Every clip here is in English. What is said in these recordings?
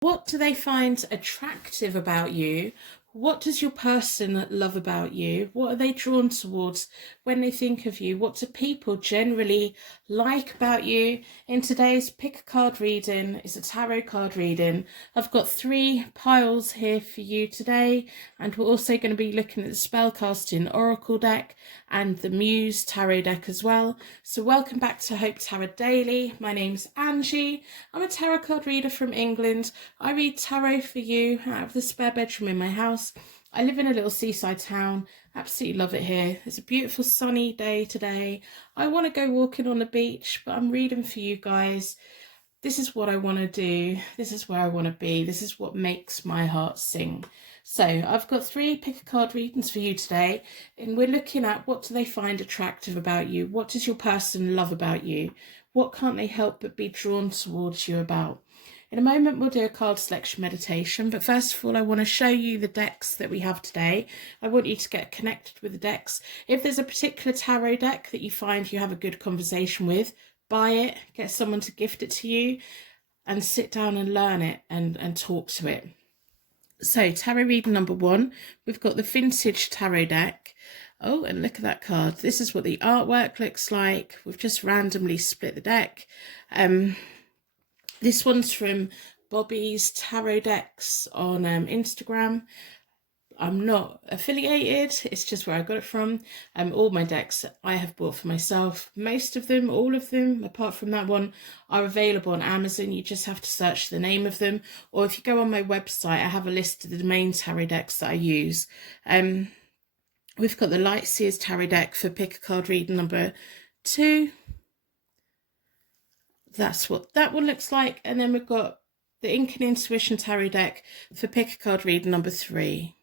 What do they find attractive about you? What does your person love about you? What are they drawn towards when they think of you? What do people generally like about you? In today's pick a card reading, it's a tarot card reading. I've got 3 piles here for you today, and we're also going to be looking at the spellcasting oracle deck and the Muse tarot deck as well. So welcome back to Hope Tarot Daily. My name's Angie. I'm a tarot card reader from England. I read tarot for you out of the spare bedroom in my house. I live in a little seaside town. Absolutely love it here. It's a beautiful sunny day today. I want to go walking on the beach, but I'm reading for you guys. This is what I want to do. This is where I want to be. This is what makes my heart sing. So I've got 3 pick a card readings for you today, and we're looking at what do they find attractive about you? What does your person love about you? What can't they help but be drawn towards you about? In a moment, we'll do a card selection meditation, but first of all, I want to show you the decks that we have today. I want you to get connected with the decks. If there's a particular tarot deck that you find you have a good conversation with, buy it, get someone to gift it to you, and sit down and learn it and talk to it. So, tarot reading number 1, we've got the vintage tarot deck. Oh, and look at that card. This is what the artwork looks like. We've just randomly split the deck. This one's from Bobby's Tarot Decks on Instagram. I'm not affiliated, it's just where I got it from. All my decks I have bought for myself. Most of them, all of them, apart from that one, are available on Amazon. You just have to search the name of them. Or if you go on my website, I have a list of the main tarot decks that I use. We've got the Lightseers Tarot deck for pick a card reading number 2. That's what that one looks like. And then we've got the Ink and Intuition Tarot deck for pick a card reading number 3.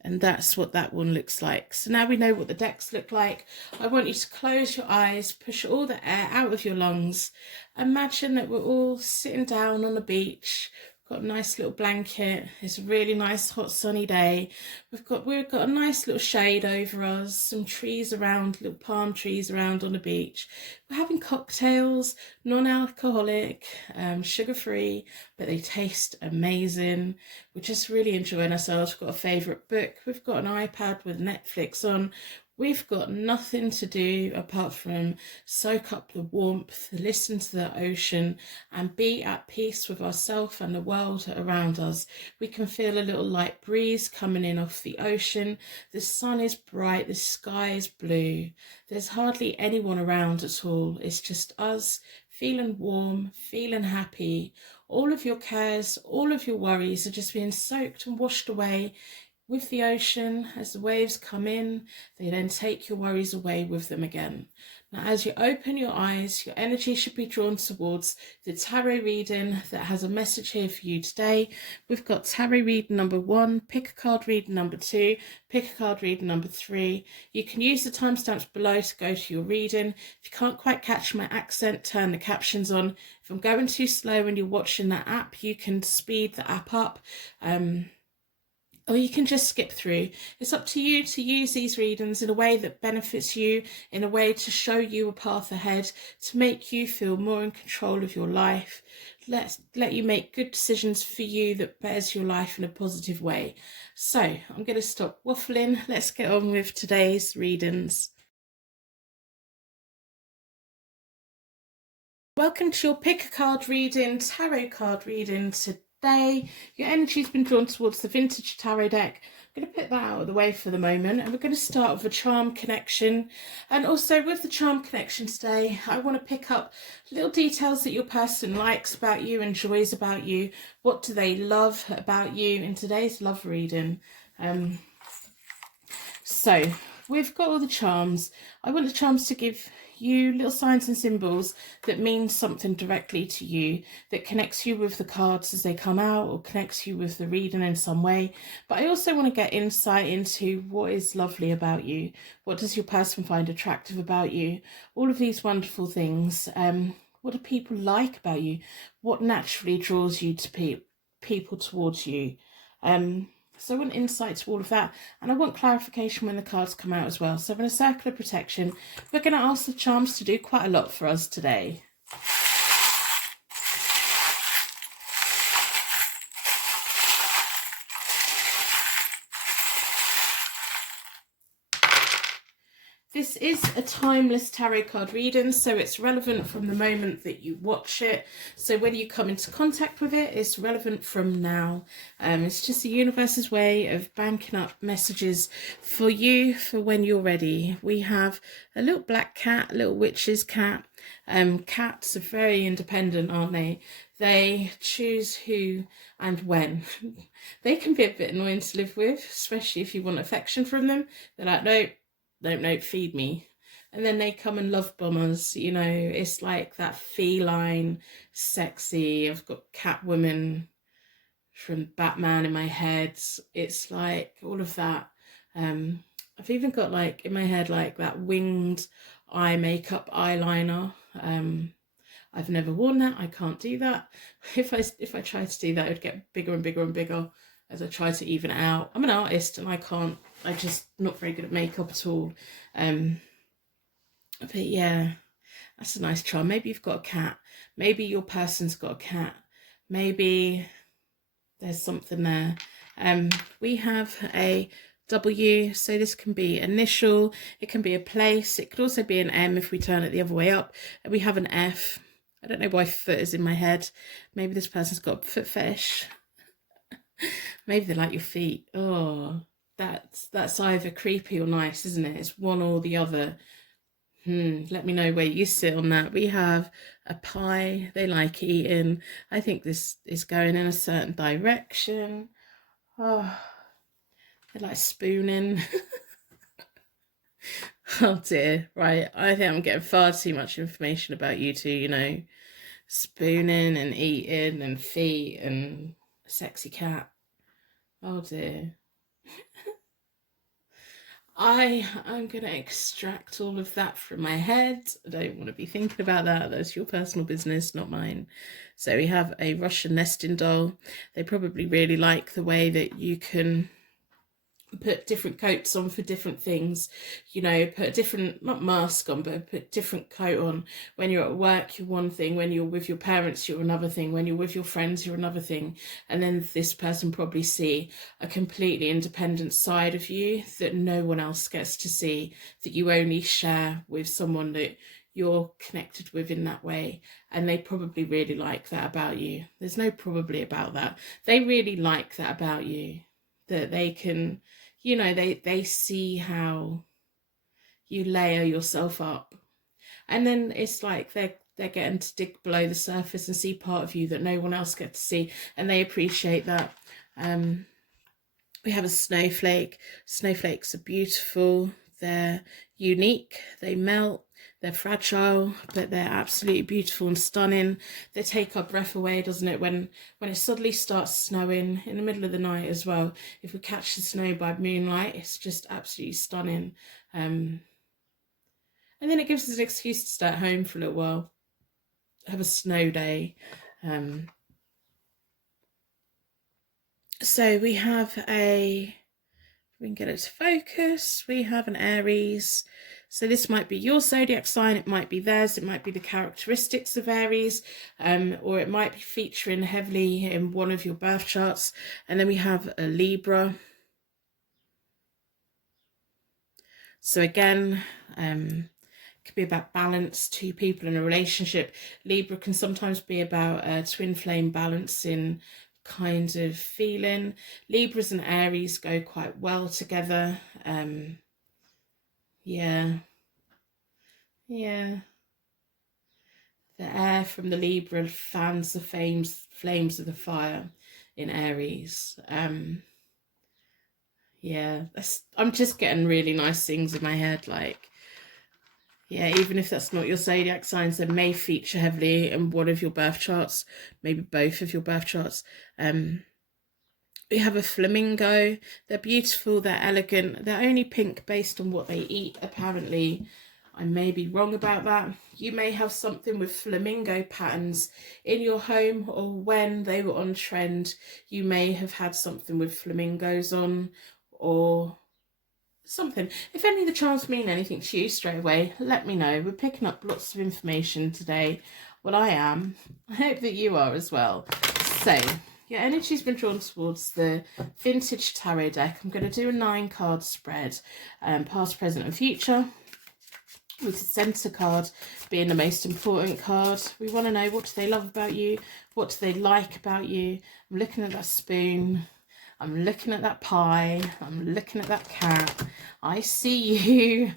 And that's what that one looks like. So now we know what the decks look like. I want you to close your eyes, push all the air out of your lungs. Imagine that we're all sitting down on the beach. Got a nice little blanket. It's a really nice hot sunny day. We've got a nice little shade over us, some trees around, little palm trees around on the beach. We're having cocktails, non-alcoholic, sugar-free, but they taste amazing. We're just really enjoying ourselves. We've got a favourite book. We've got an iPad with Netflix on. We've got nothing to do apart from soak up the warmth, listen to the ocean, and be at peace with ourselves and the world around us. We can feel a little light breeze coming in off the ocean. The sun is bright, the sky is blue. There's hardly anyone around at all. It's just us feeling warm, feeling happy. All of your cares, all of your worries are just being soaked and washed away with the ocean. As the waves come in, they then take your worries away with them again. Now, as you open your eyes, your energy should be drawn towards the tarot reading that has a message here for you today. We've got tarot reading number 1, pick a card reading number 2, pick a card reading number 3. You can use the timestamps below to go to your reading. If you can't quite catch my accent, turn the captions on. If I'm going too slow and you're watching that app, you can speed the app up. Or you can just skip through. It's up to you to use these readings in a way that benefits you, in a way to show you a path ahead, to make you feel more in control of your life. Let you make good decisions for you that betters your life in a positive way. So I'm going to stop waffling. Let's get on with today's readings. Welcome to your pick a card reading, tarot card reading today. Your energy's been drawn towards the vintage tarot deck. I'm going to put that out of the way for the moment, and we're going to start with a charm connection. And also with the charm connection today, I want to pick up little details that your person likes about you, enjoys about you. What do they love about you in today's love reading? So we've got all the charms. I want the charms to give you little signs and symbols that mean something directly to you, that connects you with the cards as they come out, or connects you with the reading in some way. But I also want to get insight into what is lovely about you. What does your person find attractive about you? All of these wonderful things. What do people like about you? What naturally draws you to people towards you? So I want insight to all of that, and I want clarification when the cards come out as well. So in a circle of protection, we're going to ask the charms to do quite a lot for us today. This is a timeless tarot card reading, so it's relevant from the moment that you watch it. So when you come into contact with it, it's relevant from now. It's just the universe's way of banking up messages for you for when you're ready. We have a little black cat, a little witch's cat. Cats are very independent, aren't they? They choose who and when. They can be a bit annoying to live with, especially if you want affection from them. They're like, nope, feed me. And then they come and love bomb us, you know. It's like that feline, sexy, I've got Catwoman from Batman in my head. It's like all of that. I've even got like in my head like that winged eye makeup eyeliner. I've never worn that. I can't do that. If I tried to do that, it would get bigger and bigger and bigger as I try to even it out. I'm an artist and I'm just not very good at makeup at all. But yeah, that's a nice charm. Maybe you've got a cat. Maybe your person's got a cat. Maybe there's something there. We have a W, so this can be initial, it can be a place, it could also be an M if we turn it the other way up. And we have an F. I don't know why foot is in my head. Maybe this person's got a foot fetish. Maybe they like your feet. Oh, that's either creepy or nice, isn't it? It's one or the other. Let me know where you sit on that. We have a pie. They like eating. I think this is going in a certain direction. Oh, they like spooning. Oh dear, right. I think I'm getting far too much information about you two, you know. Spooning and eating and feet and a sexy cat. Oh dear. I'm going to extract all of that from my head. I don't want to be thinking about that. That's your personal business, not mine. So we have a Russian nesting doll. They probably really like the way that you can put different coats on for different things, you know, put a different, not mask on, but put different coat on. When you're at work, you're one thing. When you're with your parents, you're another thing. When you're with your friends, you're another thing. And then this person probably see a completely independent side of you that no one else gets to see, that you only share with someone that you're connected with in that way. And they probably really like that about you. There's no probably about that. They really like that about you, that they can, you know, they see how you layer yourself up. And then it's like they're getting to dig below the surface and see part of you that no one else gets to see, and they appreciate that. We have a snowflake. Snowflakes are beautiful. They're unique. They melt. They're fragile, but they're absolutely beautiful and stunning. They take our breath away, doesn't it? When it suddenly starts snowing in the middle of the night as well. If we catch the snow by moonlight, it's just absolutely stunning. And then it gives us an excuse to stay at home for a little while. Have a snow day. So we have we can get it to focus. We have an Aries. So this might be your zodiac sign, it might be theirs, it might be the characteristics of Aries, or it might be featuring heavily in one of your birth charts. And then we have a Libra. So again, it could be about balance, two people in a relationship. Libra can sometimes be about a twin flame balancing kind of feeling. Libras and Aries go quite well together. Yeah. The air from the Libra fans the flames of the fire in Aries. Yeah, I'm just getting really nice things in my head, like, yeah, even if that's not your zodiac signs, they may feature heavily in one of your birth charts, maybe both of your birth charts. We have a flamingo. They're beautiful, they're elegant, they're only pink based on what they eat, apparently. I may be wrong about that. You may have something with flamingo patterns in your home, or when they were on trend, you may have had something with flamingos on, or something. If any of the charms mean anything to you straight away, let me know. We're picking up lots of information today. Well, I am. I hope that you are as well. So your energy's been drawn towards the vintage tarot deck. I'm going to do a 9-card spread, past, present and future. with the Centre card being the most important card. We want to know, what do they love about you? What do they like about you? I'm looking at that spoon. I'm looking at that pie. I'm looking at that cat. I see you.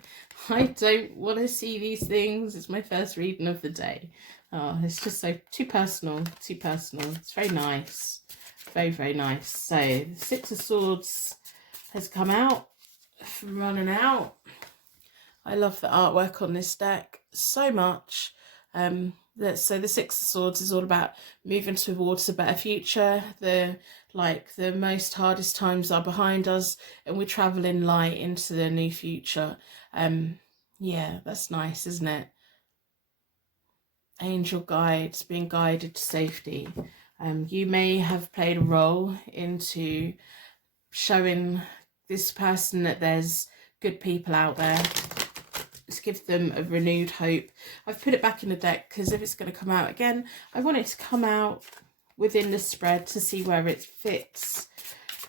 I don't want to see these things. It's my first reading of the day. Oh, it's just so too personal. Too personal. It's very nice. Very, very nice. So the Six of Swords has come out from running out. I love the artwork on this deck so much. So the Six of Swords is all about moving towards a better future. The most hardest times are behind us, and we're traveling light into the new future. Yeah, that's nice, isn't it? Angel guides, being guided to safety. You may have played a role into showing this person that there's good people out there, to give them a renewed hope. I've put it back in the deck because if it's going to come out again, I want it to come out within the spread to see where it fits.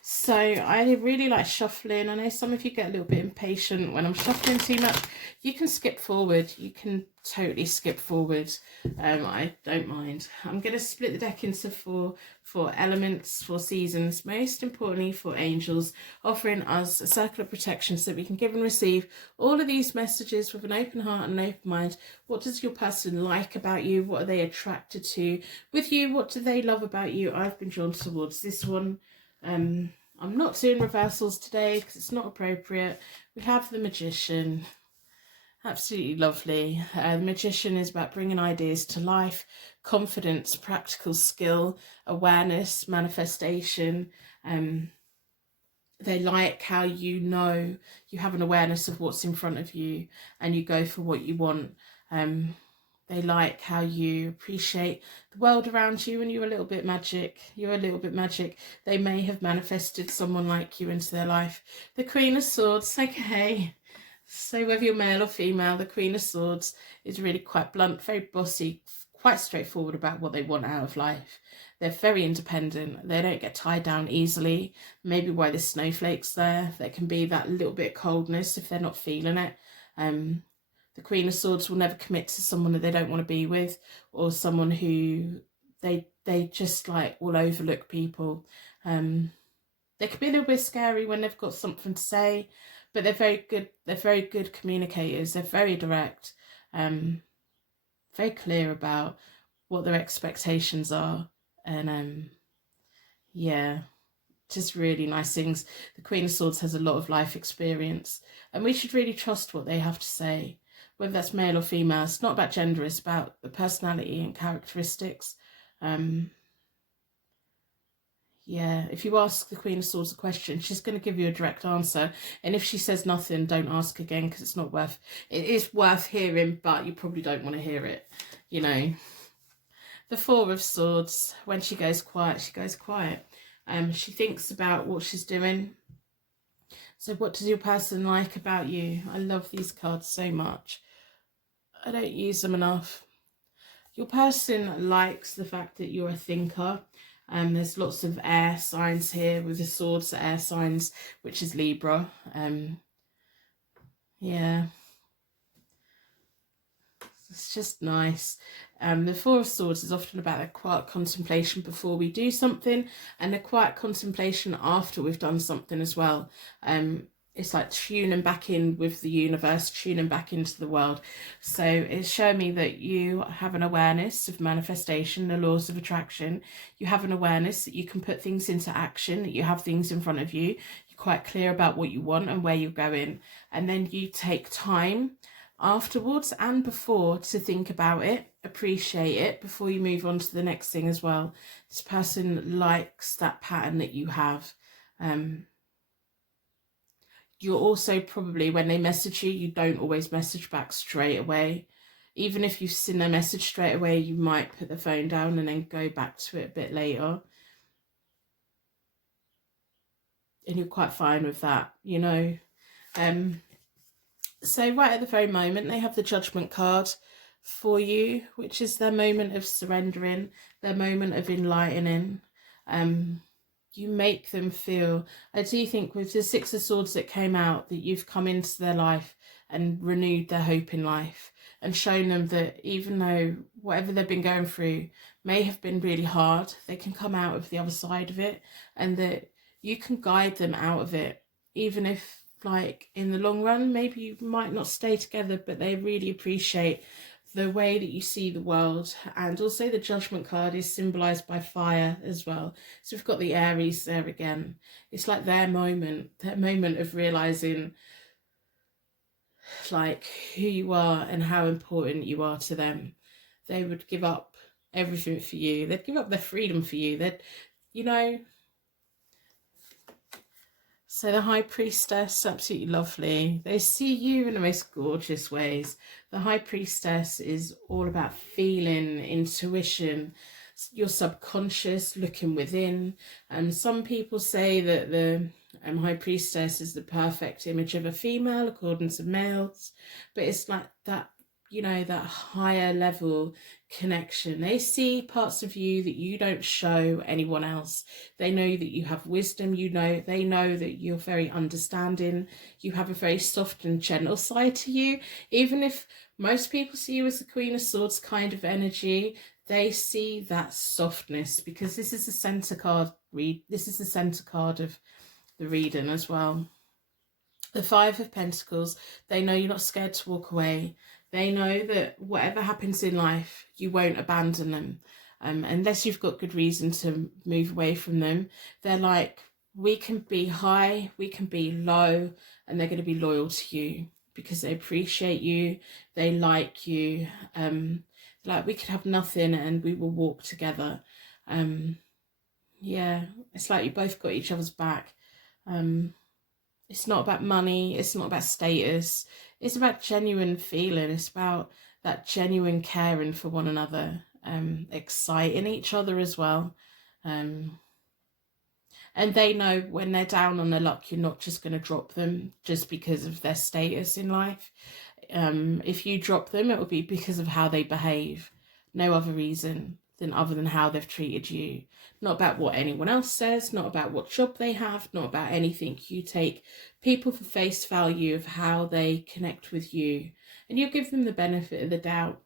So I really like shuffling. I know some of you get a little bit impatient when I'm shuffling too much. You can skip forward. You can totally skip forward. I don't mind. I'm going to split the deck into four elements, 4 seasons, most importantly for angels, offering us a circle of protection so that we can give and receive all of these messages with an open heart and an open mind. What does your person like about you? What are they attracted to with you? What do they love about you? I've been drawn towards this one. I'm not doing reversals today because it's not appropriate. We have the Magician. Absolutely lovely. The Magician is about bringing ideas to life, confidence, practical skill, awareness, manifestation. They like how you know you have an awareness of what's in front of you and you go for what you want. They like how you appreciate the world around you and you're a little bit magic. You're a little bit magic. They may have manifested someone like you into their life. The Queen of Swords, okay. So whether you're male or female, the Queen of Swords is really quite blunt, very bossy, quite straightforward about what they want out of life. They're very independent. They don't get tied down easily. Maybe why the snowflakes there. There can be that little bit of coldness if they're not feeling it. The Queen of Swords will never commit to someone that they don't want to be with, or someone who they just like will overlook people. They can be a little bit scary when they've got something to say, but they're very good. They're very good communicators. They're very direct, very clear about what their expectations are, and yeah, just really nice things. The Queen of Swords has a lot of life experience, and we should really trust what they have to say. Whether that's male or female, it's not about gender, it's about the personality and characteristics. Yeah, if you ask the Queen of Swords a question, she's going to give you a direct answer. And if she says nothing, don't ask again because it's not worth... It is worth hearing, but you probably don't want to hear it, you know. The Four of Swords, when she goes quiet, she goes quiet. She thinks about what she's doing. So what does your person like about you? I love these cards so much. I don't use them enough. Your person likes the fact that you're a thinker. There's lots of air signs here with the swords, air signs, which is Libra. Yeah. It's just nice. The Four of Swords is often about a quiet contemplation before we do something and a quiet contemplation after we've done something as well. It's like tuning back in with the universe, tuning back into the world. So it's showing me that you have an awareness of manifestation, the laws of attraction. You have an awareness that you can put things into action, that you have things in front of you. You're quite clear about what you want and where you're going. And then you take time afterwards and before to think about it, appreciate it before you move on to the next thing as well. This person likes that pattern that you have. You're also probably, when they message you, you don't always message back straight away. Even if you've seen their message straight away, you might put the phone down and then go back to it a bit later. And you're quite fine with that, you know. So right at the very moment, they have the Judgment card for you, which is their moment of surrendering, their moment of enlightening. You make them feel, I do think with the Six of Swords that came out, that you've come into their life and renewed their hope in life, and shown them that even though whatever they've been going through may have been really hard, they can come out of the other side of it, and that you can guide them out of it, even if, like, in the long run, maybe you might not stay together, but they really appreciate the way that you see the world. And also the Judgment card is symbolized by fire as well. So we've got the Aries there again. It's like their moment of realizing, like, who you are and how important you are to them. They would give up everything for you. They'd give up their freedom for you. They'd, you know. So the High Priestess, absolutely lovely. They see you in the most gorgeous ways. The High Priestess is all about feeling, intuition, your subconscious, looking within. And some people say that the High Priestess is the perfect image of a female, according to males. But it's like that, you know, that higher level connection. They see parts of you that you don't show anyone else. They know that you have wisdom. They know that you're very understanding. You have a very soft and gentle side to you. Even if most people see you as the Queen of Swords kind of energy, they see that softness, because this is the center card this is the center card of the reading as well. The Five of Pentacles, they know you're not scared to walk away. They know that whatever happens in life, you won't abandon them. Unless you've got good reason to move away from them. They're like, we can be high, we can be low, and they're going to be loyal to you because they appreciate you, they like you. Like, we could have nothing and we will walk together. Yeah, it's like you both got each other's back. It's not about money, it's not about status, it's about genuine feeling, it's about that genuine caring for one another, exciting each other as well. And they know when they're down on their luck, you're not just going to drop them just because of their status in life. If you drop them, it will be because of how they behave, no other reason other than how they've treated you. Not about what anyone else says, not about what job they have, not about anything. You take people for face value of how they connect with you, and you give them the benefit of the doubt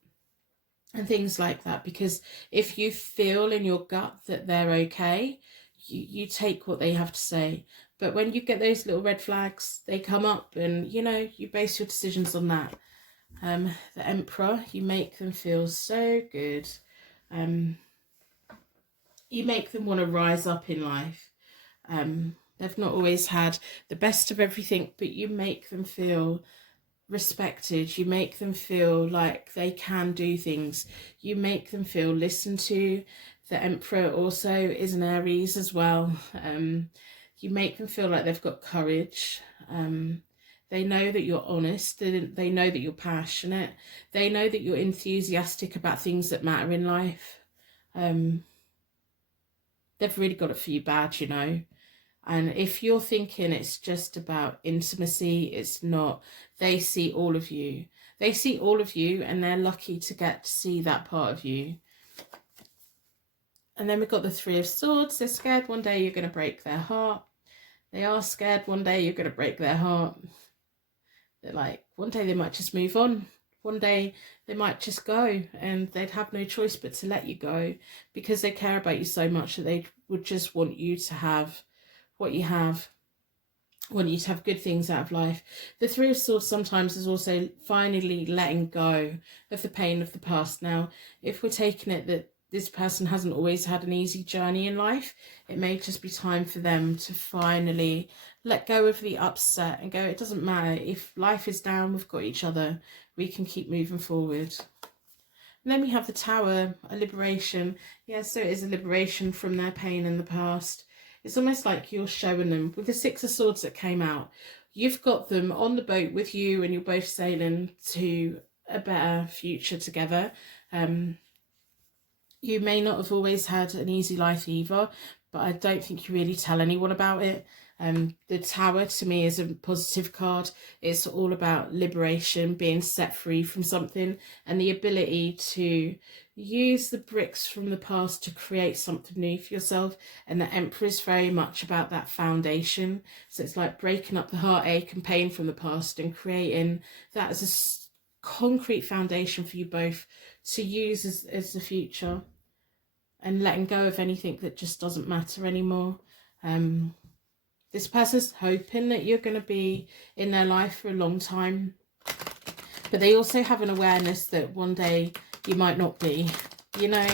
and things like that, because if you feel in your gut that they're okay, you take what they have to say. But when you get those little red flags, they come up, and you know, you base your decisions on that. The Emperor, you make them feel so good. You make them want to rise up in life. They've not always had the best of everything, but you make them feel respected. You make them feel like they can do things. You make them feel listened to. The Emperor also is an Aries as well. You make them feel like they've got courage. They know that you're honest. They know that you're passionate. They know that you're enthusiastic about things that matter in life. They've really got it for you bad, you know. And if you're thinking it's just about intimacy, it's not. They see all of you. They see all of you, and they're lucky to get to see that part of you. And then we've got the Three of Swords. They're scared one day you're going to break their heart. They are scared one day you're going to break their heart. They're like, one day they might just move on. One day they might just go, and they'd have no choice but to let you go, because they care about you so much that they would just want you to have what you have, want you to have good things out of life. The Three of Swords sometimes is also finally letting go of the pain of the past. Now, if we're taking it that this person hasn't always had an easy journey in life, it may just be time for them to finally let go of the upset and go, it doesn't matter. If life is down, we've got each other. We can keep moving forward. And then we have the Tower, a liberation. Yeah, so it is a liberation from their pain in the past. It's almost like you're showing them, with the Six of Swords that came out, you've got them on the boat with you, and you're both sailing to a better future together. You may not have always had an easy life either, but I don't think you really tell anyone about it. The Tower to me is a positive card. It's all about liberation, being set free from something, and the ability to use the bricks from the past to create something new for yourself. And the Emperor is very much about that foundation. So it's like breaking up the heartache and pain from the past and creating that as a concrete foundation for you both to use as the future, and letting go of anything that just doesn't matter anymore. This person's hoping that you're going to be in their life for a long time, but they also have an awareness that one day you might not be. You know,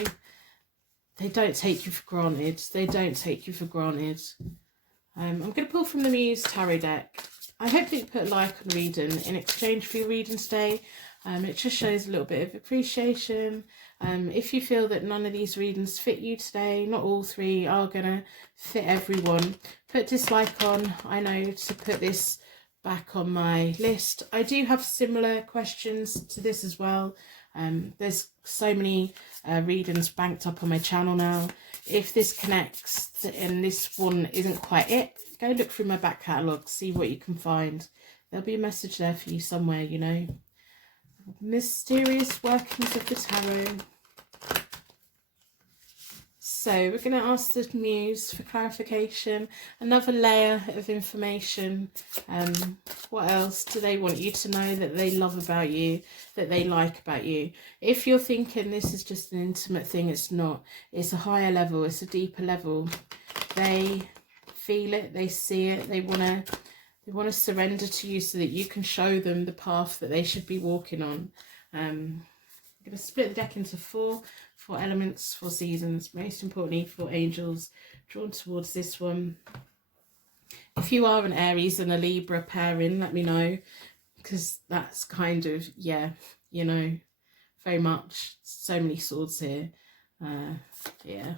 they don't take you for granted. They don't take you for granted. I'm going to pull from the Muse Tarot deck. I hope that you put a like on the reading in exchange for your reading today. It just shows a little bit of appreciation. If you feel that none of these readings fit you today, not all three are going to fit everyone, put dislike on. I know to put this back on my list. I do have similar questions to this as well. There's so many readings banked up on my channel now. If this connects and this one isn't quite it, go look through my back catalogue, see what you can find. There'll be a message there for you somewhere, you know. Mysterious workings of the tarot. So we're going to ask the Muse for clarification, another layer of information. What else do they want you to know that they love about you, that they like about you? If you're thinking this is just an intimate thing, it's not. It's a higher level, it's a deeper level. They feel it, they see it, they want to surrender to you so that you can show them the path that they should be walking on. I'm going to split the deck into four elements, 4 seasons, most importantly 4 angels drawn towards this one. If you are an Aries and a Libra pairing, let me know, because that's kind of, yeah, you know, very much so many swords here. Yeah,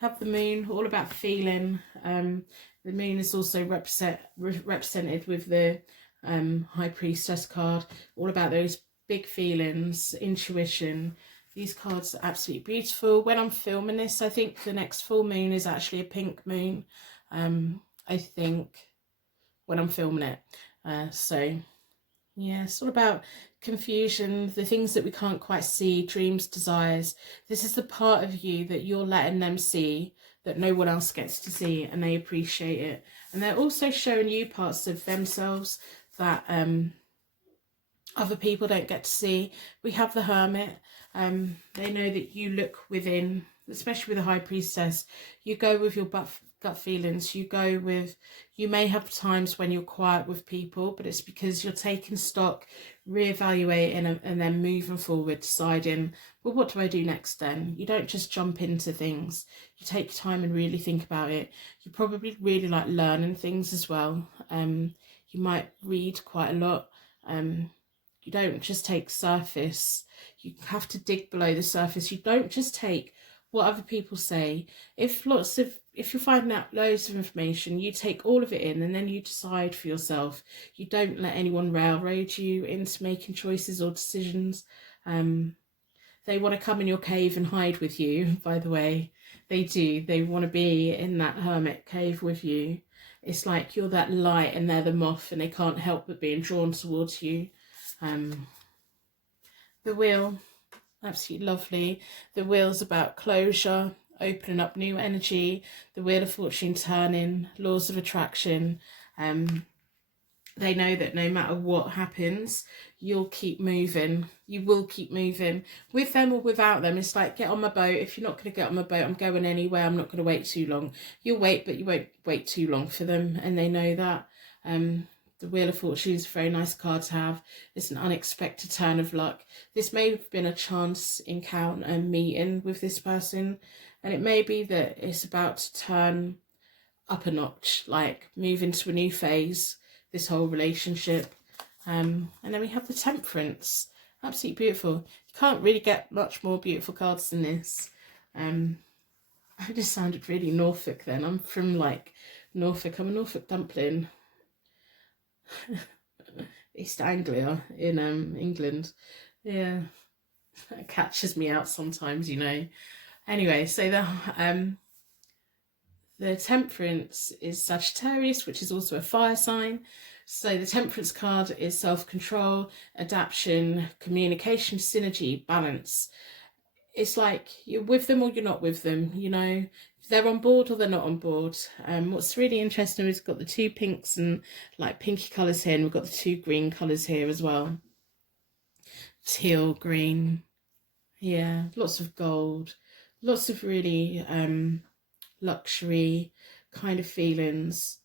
have the moon, all about feeling. The moon is also represented with the High Priestess card, all about those big feelings, intuition. These cards are absolutely beautiful. When I'm filming this, I think the next full moon is actually a pink moon. I think when I'm filming it. So yeah, it's all about confusion, the things that we can't quite see, dreams, desires. This is the part of you that you're letting them see that no one else gets to see, and they appreciate it. And they're also showing you parts of themselves that other people don't get to see. We have the Hermit. They know that you look within, especially with the High Priestess. You go with your gut feelings. You may have times when you're quiet with people, but it's because you're taking stock, reevaluating, and then moving forward, deciding, well, what do I do next then? You don't just jump into things. You take your time and really think about it. You probably really like learning things as well. You might read quite a lot. You don't just take surface. You have to dig below the surface. You don't just take what other people say. If you're finding out loads of information, you take all of it in and then you decide for yourself. You don't let anyone railroad you into making choices or decisions. They want to come in your cave and hide with you, by the way. They do. They want to be in that hermit cave with you. It's like you're that light and they're the moth, and they can't help but being drawn towards you. The wheel, absolutely lovely. The wheel's about closure, opening up new energy. The wheel of fortune turning, laws of attraction. They know that no matter what happens, you'll keep moving. You will keep moving. With them or without them, it's like, get on my boat. If you're not going to get on my boat, I'm going anywhere. I'm not going to wait too long. You'll wait, but you won't wait too long for them. And they know that. The Wheel of Fortune is a very nice card to have. It's an unexpected turn of luck. This may have been a chance encounter and meeting with this person. And it may be that it's about to turn up a notch, like move into a new phase, this whole relationship. And then we have the Temperance. Absolutely beautiful. You can't really get much more beautiful cards than this. I just sounded really Norfolk then. I'm from like Norfolk. I'm a Norfolk dumpling. East Anglia in England. Yeah, that catches me out sometimes, you know. Anyway, so The Temperance is Sagittarius, which is also a fire sign. So the Temperance card is self-control, adaptation, communication, synergy, balance. It's like you're with them or you're not with them, you know. They're on board or they're not on board. What's really interesting is we've got the two pinks and like pinky colours here, and we've got the two green colours here as well. Teal, green, yeah, lots of gold, lots of really luxury kind of feelings.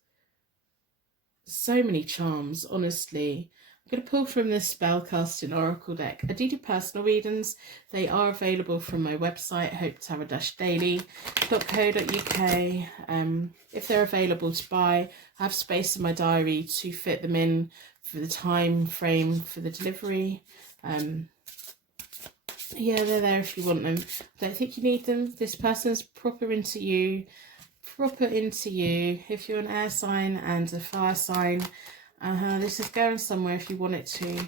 So many charms, honestly. I'm going to pull from this spellcasting oracle deck. I do personal readings. They are available from my website, hopetarot-daily.co.uk. If they're available to buy, I have space in my diary to fit them in for the time frame for the delivery. Yeah, they're there if you want them. I don't think you need them. This person's proper into you. If you're an air sign and a fire sign, this is going somewhere if you want it to.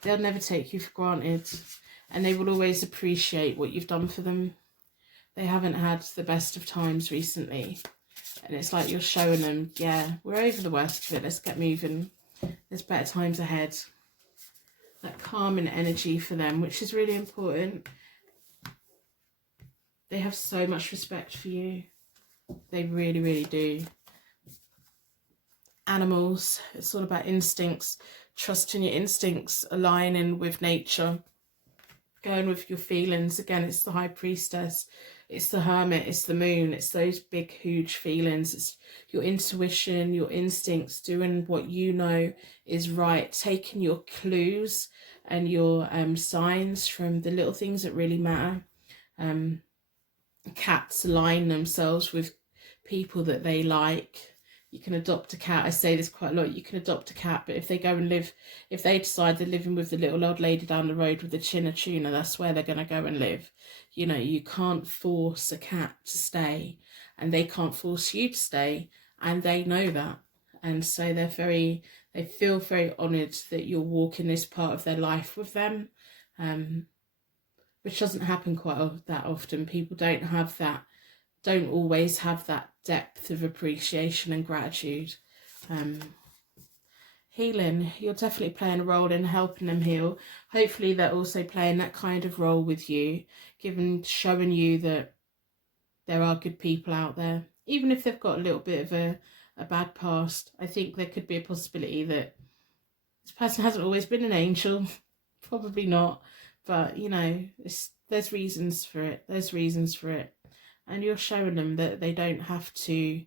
They'll never take you for granted, and they will always appreciate what you've done for them. They haven't had the best of times recently, and it's like you're showing them, yeah, we're over the worst of it, let's get moving, there's better times ahead. That calming energy for them, which is really important. They have so much respect for you. They really, really do. Animals, it's all about instincts, trusting your instincts, aligning with nature, going with your feelings. Again, it's the High Priestess, it's the Hermit, it's the Moon, it's those big, huge feelings. It's your intuition, your instincts, doing what you know is right, taking your clues and your signs from the little things that really matter. Cats align themselves with people that they like. You can adopt a cat. I say this quite a lot. You can adopt a cat, but if they go and live, if they decide they're living with the little old lady down the road with the chin of tuna, that's where they're going to go and live. You know, you can't force a cat to stay, and they can't force you to stay, and they know that. And so they feel very honoured that you're walking this part of their life with them, which doesn't happen quite that often. People don't always have that depth of appreciation and gratitude. Healing, you're definitely playing a role in helping them heal. Hopefully they're also playing that kind of role with you, showing you that there are good people out there, even if they've got a little bit of a bad past. I think there could be a possibility that this person hasn't always been an angel. Probably not, but you know, there's reasons for it. And you're showing them that they don't have to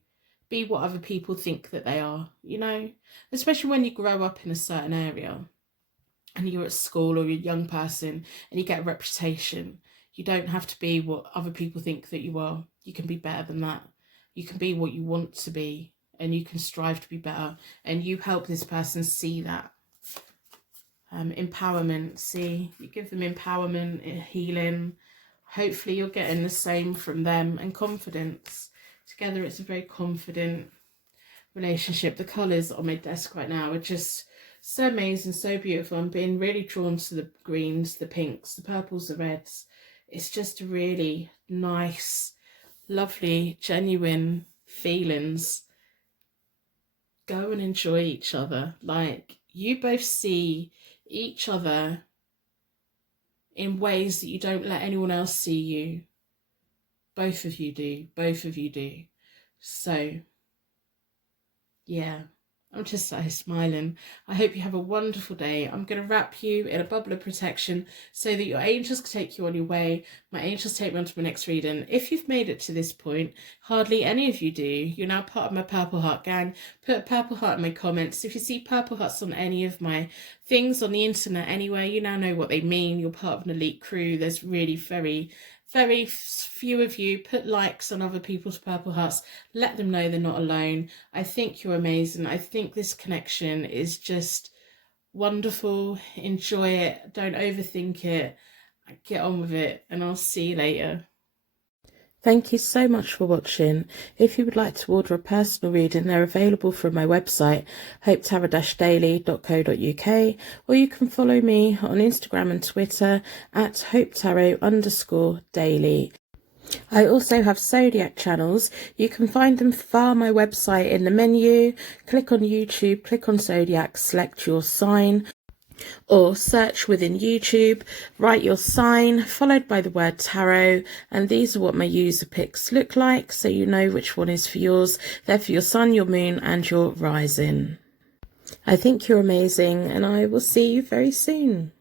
be what other people think that they are, you know, especially when you grow up in a certain area and you're at school or you're a young person and you get a reputation. You don't have to be what other people think that you are. You can be better than that. You can be what you want to be, and you can strive to be better, and you help this person see that. Empowerment, see, you give them empowerment, healing. Hopefully you're getting the same from them, and confidence. Together it's a very confident relationship. The colours on my desk right now are just so amazing, so beautiful. I'm being really drawn to the greens, the pinks, the purples, the reds. It's just really nice, lovely, genuine feelings. Go and enjoy each other. Like, you both see each other in ways that you don't let anyone else see you. Both of you do. So, yeah, I'm just so smiling. I hope you have a wonderful day. I'm going to wrap you in a bubble of protection so that your angels can take you on your way. My angels take me on to my next reading. If you've made it to this point, hardly any of you do. You're now part of my Purple Heart gang. Put a purple heart in my comments. If you see purple hearts on any of my things on the internet anywhere, you now know what they mean. You're part of an elite crew. There's really very few of you. Put likes on other people's purple hearts. Let them know they're not alone. I think you're amazing. I think this connection is just wonderful. Enjoy it. Don't overthink it. Get on with it, and I'll see you later. Thank you so much for watching. If you would like to order a personal reading, they're available from my website, hopetarot-daily.co.uk, or you can follow me on Instagram and Twitter at hopetarot_daily. I also have zodiac channels. You can find them via my website in the menu. Click on YouTube, click on zodiac, select your sign, or search within YouTube, write your sign, followed by the word tarot, and these are what my user picks look like, so you know which one is for yours. They're for your sun, your moon, and your rising. I think you're amazing, and I will see you very soon.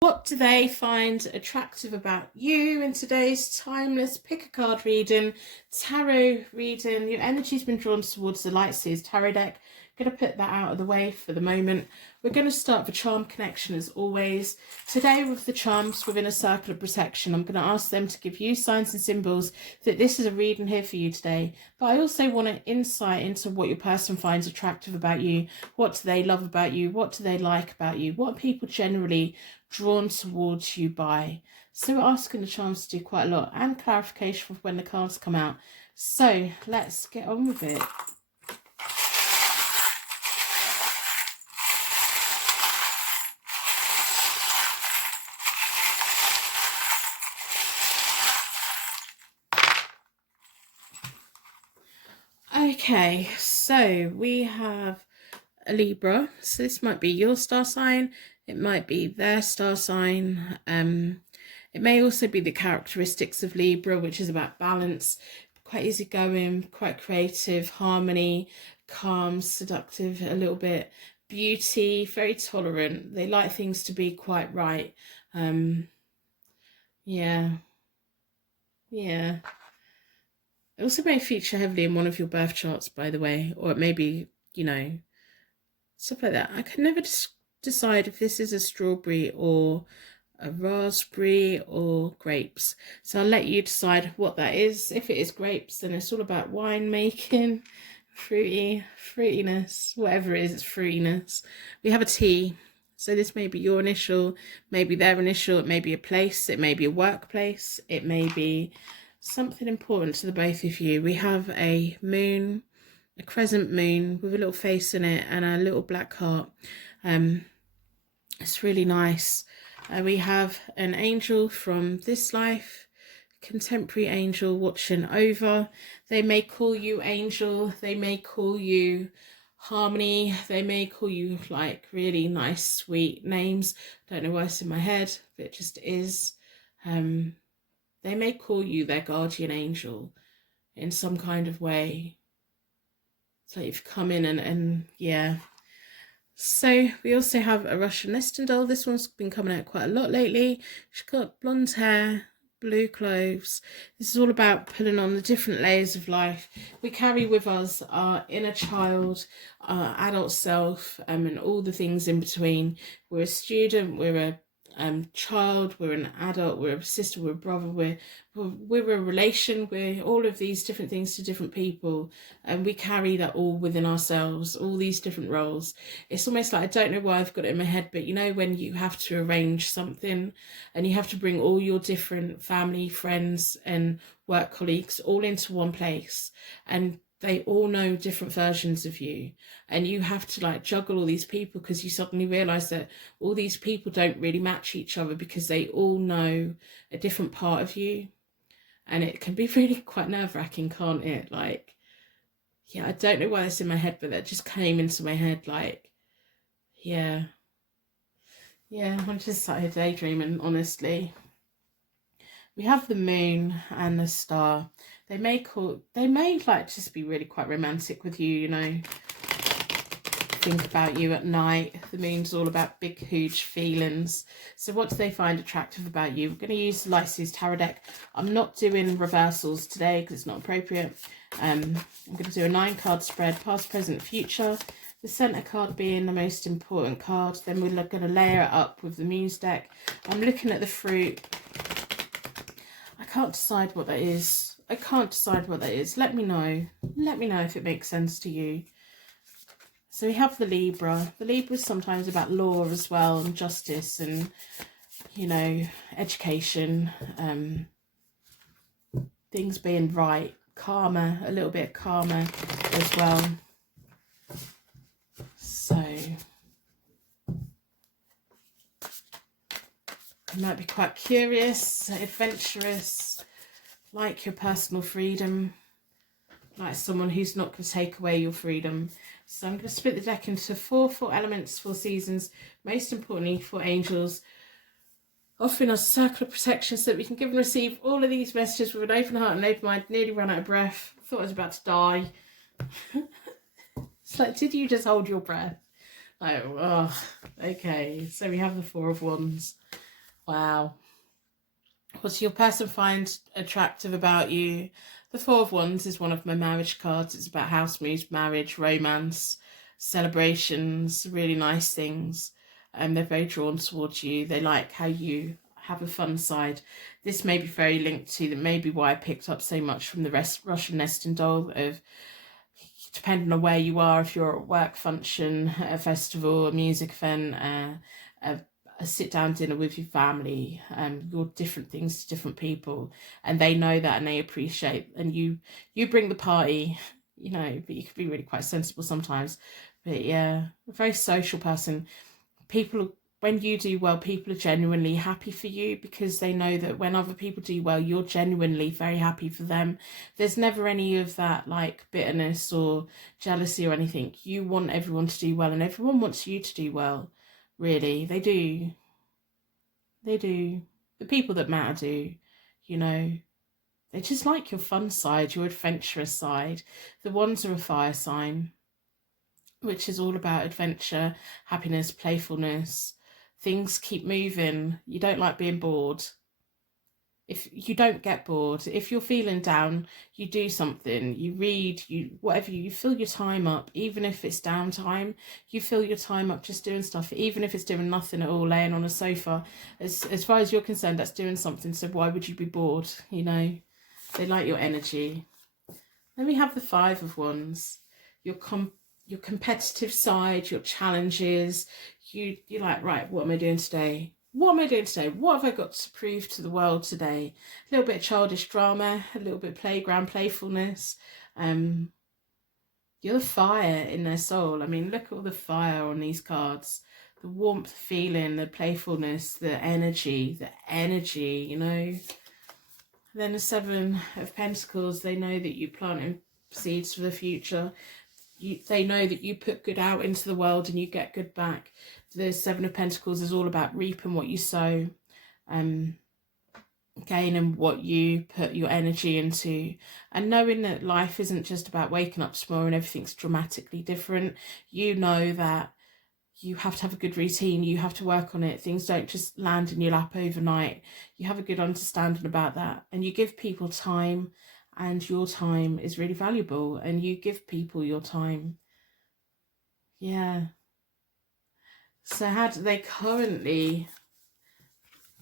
What do they find attractive about you in today's timeless pick a card reading, tarot reading? Your energy's been drawn towards the Light Seers tarot deck. I'm going to put that out of the way for the moment. We're going to start the charm connection as always. Today with the charms within a circle of protection, I'm going to ask them to give you signs and symbols that this is a reading here for you today. But I also want an insight into what your person finds attractive about you. What do they love about you? What do they like about you? What are people generally drawn towards you by? So we're asking the charms to do quite a lot, and clarification of when the cards come out. So let's get on with it. Okay, so we have a Libra. So this might be your star sign. It might be their star sign. It may also be the characteristics of Libra, which is about balance, quite easygoing, quite creative, harmony, calm, seductive a little bit, beauty, very tolerant. They like things to be quite right. Yeah. It also may feature heavily in one of your birth charts, by the way, or it may be, you know, stuff like that. I can never decide if this is a strawberry or a raspberry or grapes. So I'll let you decide what that is. If it is grapes, then it's all about wine making, fruitiness, whatever it is, it's fruitiness. We have a tea. So this may be your initial, maybe their initial, it may be a place, it may be a workplace, it may be something important to the both of you. We have a moon, a crescent moon with a little face in it and a little black heart. It's really nice. We have an angel from this life, contemporary angel watching over. They may call you angel, they may call you harmony, they may call you like really nice sweet names. Don't know why it's in my head, but it just is. They may call you their guardian angel in some kind of way. So you've come in and yeah. So we also have a Russian nesting doll. This one's been coming out quite a lot lately. She's got blonde hair, blue clothes. This is all about pulling on the different layers of life. We carry with us our inner child, our adult self, and all the things in between. We're a student, we're a child, we're an adult, we're a sister, we're a brother, we're a relation, we're all of these different things to different people, and we carry that all within ourselves, all these different roles. It's almost like, I don't know why I've got it in my head, but you know when you have to arrange something and you have to bring all your different family, friends and work colleagues all into one place, and they all know different versions of you, and you have to like juggle all these people because you suddenly realize that all these people don't really match each other because they all know a different part of you, and it can be really quite nerve-wracking, can't it? Like, yeah, I don't know why that's in my head, but that just came into my head. Like, yeah, I'm just sat here daydreaming, honestly. We have the moon and the star. They may like just be really quite romantic with you, you know. Think about you at night. The moon's all about big, huge feelings. So what do they find attractive about you? We're going to use the Light Seers tarot deck. I'm not doing reversals today because it's not appropriate. I'm going to do a 9-card spread, past, present, future. The centre card being the most important card. Then we're going to layer it up with the Muse deck. I'm looking at the fruit. I can't decide what that is. Let me know. Let me know if it makes sense to you. So we have the Libra. The Libra is sometimes about law as well, and justice, and, you know, education, things being right, karma, a little bit of karma as well. So You might be quite curious, adventurous, like your personal freedom, like someone who's not going to take away your freedom. So I'm going to split the deck into four elements, 4 seasons, most importantly 4 angels, offering us a circle of protection so that we can give and receive all of these messages with an open heart and open mind. Nearly ran out of breath. Thought I was about to die. It's like, did you just hold your breath? Like, oh, okay. So we have the 4 of Wands. Wow. What your person finds attractive about you? The 4 of Wands is one of my marriage cards. It's about house moves, marriage, romance, celebrations, really nice things. They're very drawn towards you. They like how you have a fun side. This may be very linked to that. Maybe why I picked up so much from the Russian nesting doll of, depending on where you are, if you're at a work function, a festival, a music event, a sit-down dinner with your family, you're different things to different people, and they know that and they appreciate, and you bring the party, you know, but you can be really quite sensible sometimes. But yeah, a very social person. People, when you do well, people are genuinely happy for you because they know that when other people do well, you're genuinely very happy for them. There's never any of that like bitterness or jealousy or anything. You want everyone to do well, and everyone wants you to do well. Really, they do. They do. The people that matter do, you know. They just like your fun side, your adventurous side. The Wands are a fire sign, which is all about adventure, happiness, playfulness. Things keep moving. You don't like being bored. If you don't get bored, if you're feeling down, you do something, you read, whatever, you fill your time up. Even if it's downtime, you fill your time up just doing stuff. Even if it's doing nothing at all, laying on a sofa, as far as you're concerned, that's doing something. So why would you be bored? You know, they like your energy. Then we have the 5 of Wands. Your competitive side, your challenges. You're like, right, what am I doing today? What am I doing today? What have I got to prove to the world today? A little bit of childish drama, a little bit of playground playfulness. You're the fire in their soul. I mean, look at all the fire on these cards. The warmth, feeling, the playfulness, the energy, you know. Then the 7 of Pentacles, they know that you're planting seeds for the future. They know that you put good out into the world and you get good back. The 7 of Pentacles is all about reaping what you sow, gaining what you put your energy into, and knowing that life isn't just about waking up tomorrow and everything's dramatically different. You know that you have to have a good routine, you have to work on it. Things don't just land in your lap overnight. You have a good understanding about that, and you give people time, and your time is really valuable, and you give people your time. Yeah. So how do they currently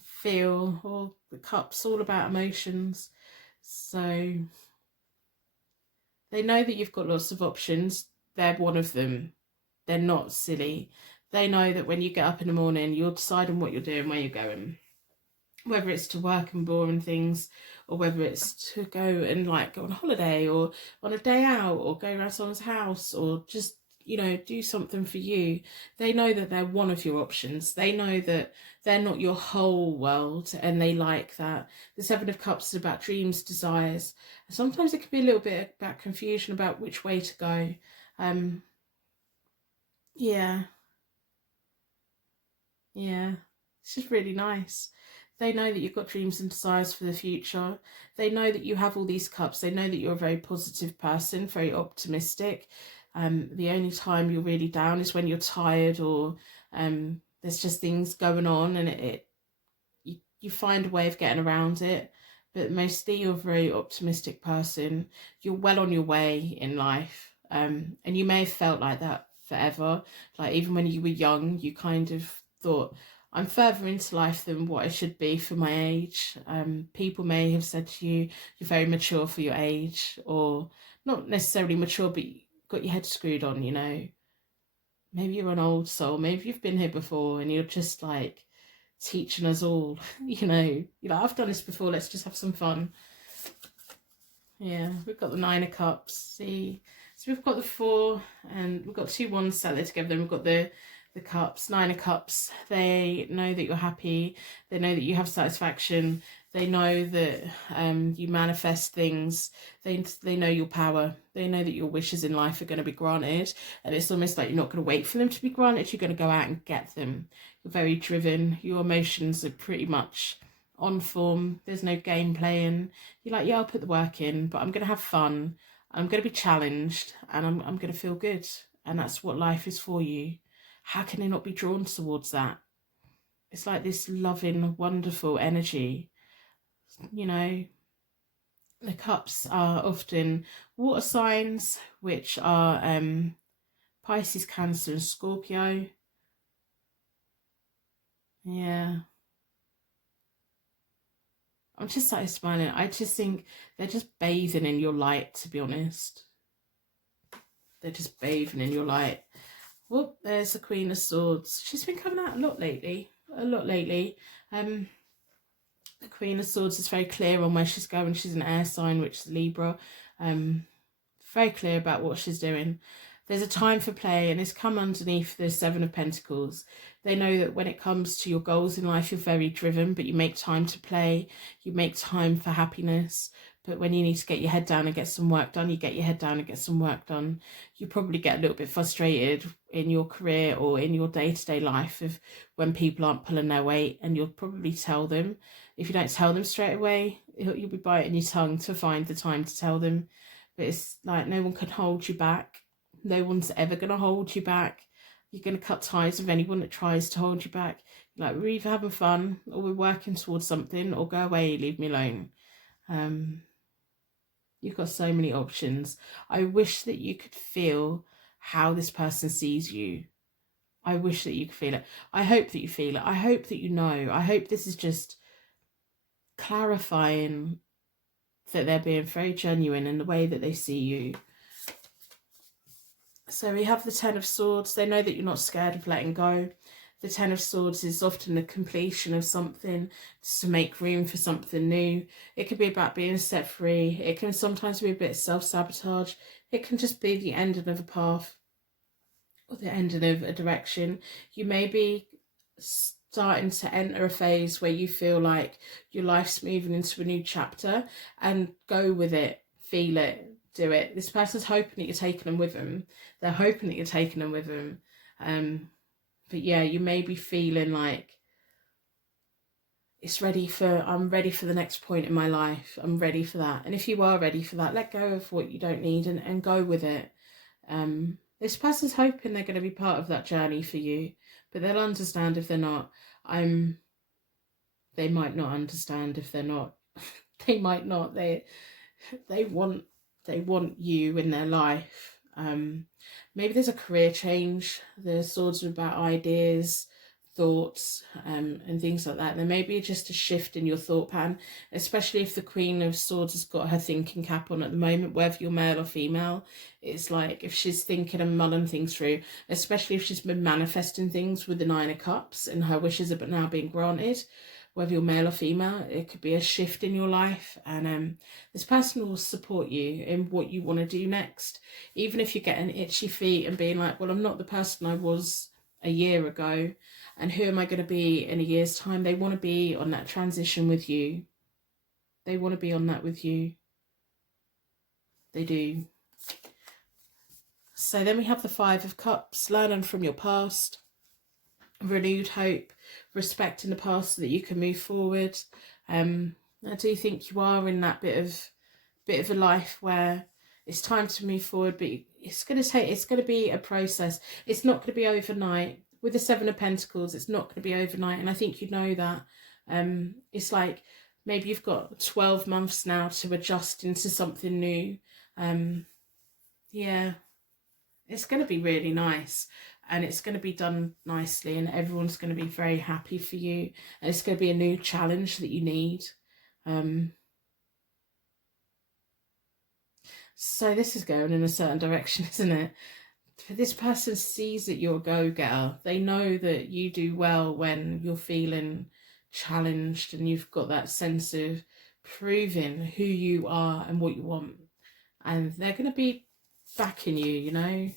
feel? Well, the Cup's all about emotions. So they know that you've got lots of options. They're one of them. They're not silly. They know that when you get up in the morning, you're deciding what you're doing, where you're going. Whether it's to work and boring things, or whether it's to go and like go on holiday, or on a day out, or go around someone's house, or just, you know, do something for you. They know that they're one of your options. They know that they're not your whole world, and they like that. The 7 of Cups is about dreams, desires. Sometimes it can be a little bit about confusion about which way to go. Yeah, it's just really nice. They know that you've got dreams and desires for the future. They know that you have all these cups. They know that you're a very positive person, very optimistic. The only time you're really down is when you're tired, or there's just things going on, and you find a way of getting around it. But mostly you're a very optimistic person. You're well on your way in life. And you may have felt like that forever. Like even when you were young, you kind of thought, I'm further into life than what I should be for my age. People may have said to you, you're very mature for your age, or not necessarily mature, but you got your head screwed on, you know. Maybe you're an old soul. Maybe you've been here before and you're just like teaching us all, you know. You're like, I've done this before, let's just have some fun. Yeah, we've got the 9 of Cups. See, so we've got the 4, and we've got 2 wands sat there together. Then we've got the the Cups, Nine of Cups, they know that you're happy. They know that you have satisfaction. They know that you manifest things. They know your power. They know that your wishes in life are going to be granted. And it's almost like you're not going to wait for them to be granted. You're going to go out and get them. You're very driven. Your emotions are pretty much on form. There's no game playing. You're like, yeah, I'll put the work in, but I'm going to have fun. I'm going to be challenged, and I'm going to feel good. And that's what life is for you. How can they not be drawn towards that? It's like this loving, wonderful energy. You know, the Cups are often water signs, which are Pisces, Cancer, and Scorpio. Yeah. I'm just started smiling. I just think they're just bathing in your light, to be honest. They're just bathing in your light. Whoop, there's the Queen of Swords. She's been coming out a lot lately. The Queen of Swords is very clear on where she's going. She's an air sign, which is Libra. Very clear about what she's doing. There's a time for play, and it's come underneath the Seven of Pentacles. They know that when it comes to your goals in life, you're very driven, but you make time to play. You make time for happiness. But when you need to get your head down and get some work done, you get your head down and get some work done. You probably get a little bit frustrated in your career or in your day-to-day life of when people aren't pulling their weight, and you'll probably tell them. If you don't tell them straight away, you'll be biting your tongue to find the time to tell them. But it's like no one can hold you back. No one's ever going to hold you back. You're going to cut ties with anyone that tries to hold you back. Like, we're either having fun or we're working towards something, or go away, leave me alone. You've got so many options. I wish that you could feel how this person sees you. I wish that you could feel it. I hope that you feel it. I hope that you know. I hope this is just clarifying that they're being very genuine in the way that they see you. So we have the Ten of Swords. They know that you're not scared of letting go. The Ten of Swords is often the completion of something to make room for something new. It could be about being set free. It can sometimes be a bit self-sabotage. It can just be the ending of a path or the ending of a direction. You may be starting to enter a phase where you feel like your life's moving into a new chapter, and go with it, feel it, do it. This person's hoping that you're taking them with them. They're hoping that you're taking them with them. But yeah, you may be feeling like I'm ready for the next point in my life. I'm ready for that. And if you are ready for that, let go of what you don't need and go with it. This person's hoping they're going to be part of that journey for you, but they'll understand if they're not. They might not understand if they're not. They might not. They want you in their life. Maybe there's a career change. The swords are about ideas, thoughts, and things like that. There may be just a shift in your thought pattern, especially if the Queen of Swords has got her thinking cap on at the moment, whether you're male or female. It's like if she's thinking and mulling things through, especially if she's been manifesting things with the Nine of Cups and her wishes are now being granted, whether you're male or female, it could be a shift in your life. And this person will support you in what you want to do next. Even if you're getting itchy feet and being like, well, I'm not the person I was a year ago, and who am I going to be in a year's time? They want to be on that transition with you. They want to be on that with you. They do. So then we have the Five of Cups, learning from your past, renewed hope, respecting the past so that you can move forward. I do think you are in that bit of a life where it's time to move forward, but it's going to be a process. It's not going to be overnight. With the Seven of Pentacles, it's not going to be overnight, and I think you know that. It's like maybe you've got 12 months now to adjust into something new. Yeah, it's going to be really nice, and it's going to be done nicely, and everyone's going to be very happy for you, and it's going to be a new challenge that you need. So this is going in a certain direction, isn't it? This person sees that you're a go-getter. They know that you do well when you're feeling challenged and you've got that sense of proving who you are and what you want. And they're going to be backing you, you know.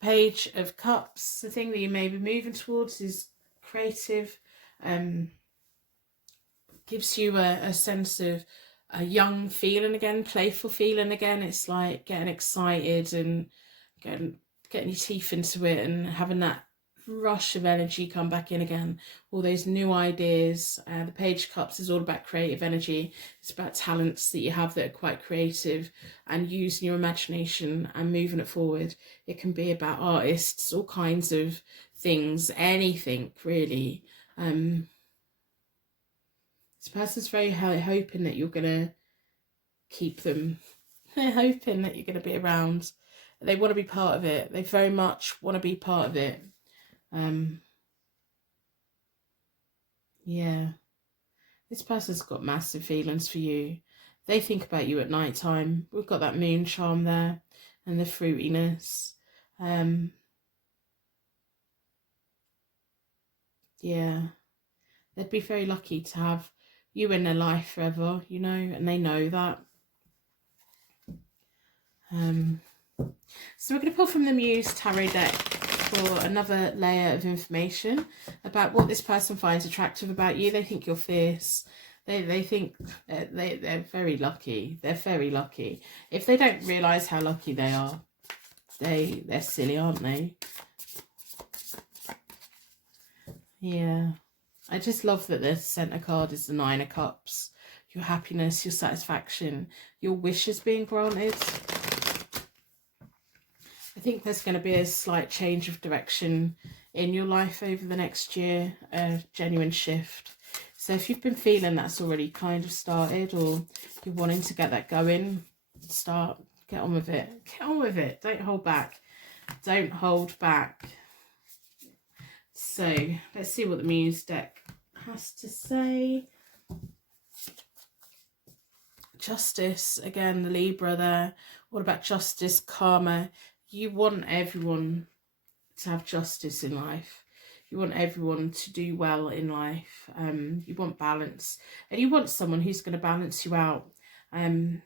The Page of Cups, the thing that you may be moving towards is creative, gives you a sense of a young feeling again, playful feeling again. It's like getting excited and getting your teeth into it and having that rush of energy come back in again, all those new ideas. The Page of Cups is all about creative energy. It's about talents that you have that are quite creative and using your imagination and moving it forward. It can be about artists, all kinds of things, anything really. This person's very hoping that you're gonna keep them. They're hoping that you're gonna be around. They want to be part of it. They very much want to be part of it. Yeah, this person's got massive feelings for you. They think about you at night time. We've got that moon charm there and the fruitiness. Yeah, they'd be very lucky to have you in their life forever, you know, and they know that. So we're going to pull from the Muse Tarot deck for another layer of information about what this person finds attractive about you. They think you're fierce. They think they're very lucky. They're very lucky. If they don't realise how lucky they are, they're silly, aren't they? Yeah. I just love that the centre card is the Nine of Cups. Your happiness, your satisfaction, your wishes being granted. I think there's going to be a slight change of direction in your life over the next year, a genuine shift. So if you've been feeling that's already kind of started, or you're wanting to get that going, get on with it. Get on with it. Don't hold back. Don't hold back. So let's see what the Muse deck has to say. Justice, again, the Libra there. What about justice, karma? You want everyone to have justice in life. You want everyone to do well in life. You want balance. And you want someone who's going to balance you out. And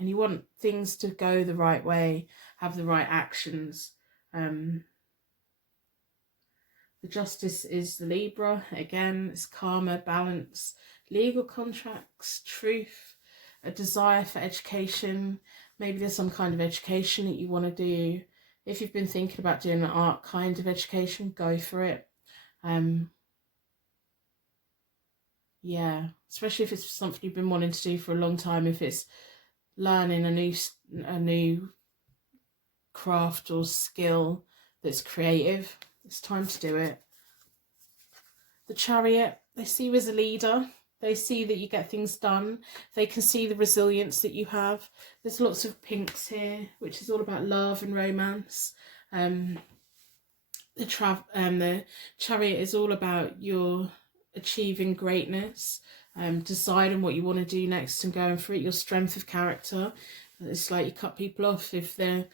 you want things to go the right way, have the right actions. The Justice is the Libra. Again, it's karma, balance, legal contracts, truth, a desire for education. Maybe there's some kind of education that you want to do. If you've been thinking about doing an art kind of education, go for it. Yeah, especially if it's something you've been wanting to do for a long time. If it's learning a new craft or skill that's creative, it's time to do it. The Chariot, they see you as a leader. They see that you get things done. They can see the resilience that you have. There's lots of pinks here, which is all about love and romance. The Chariot is all about your achieving greatness, deciding what you want to do next and going for it. Your strength of character. It's like you cut people off if they're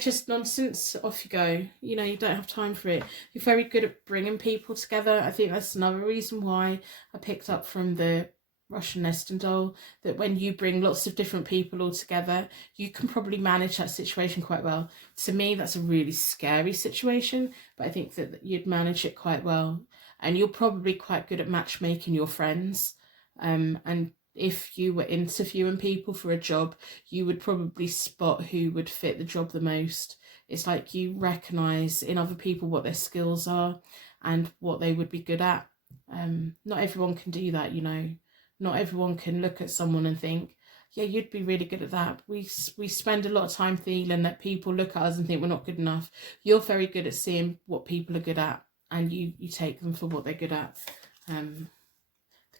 just nonsense. Off you go. You know, you don't have time for it. You're very good at bringing people together. I think that's another reason why I picked up from the Russian nesting doll, that when you bring lots of different people all together, you can probably manage that situation quite well. To me, that's a really scary situation, but I think that you'd manage it quite well. And you're probably quite good at matchmaking your friends. And if you were interviewing people for a job, you would probably spot who would fit the job the most. It's like you recognise in other people what their skills are and what they would be good at. Not everyone can do that, you know. Not everyone can look at someone and think, yeah, you'd be really good at that. We spend a lot of time feeling that people look at us and think we're not good enough. You're very good at seeing what people are good at, and you take them for what they're good at.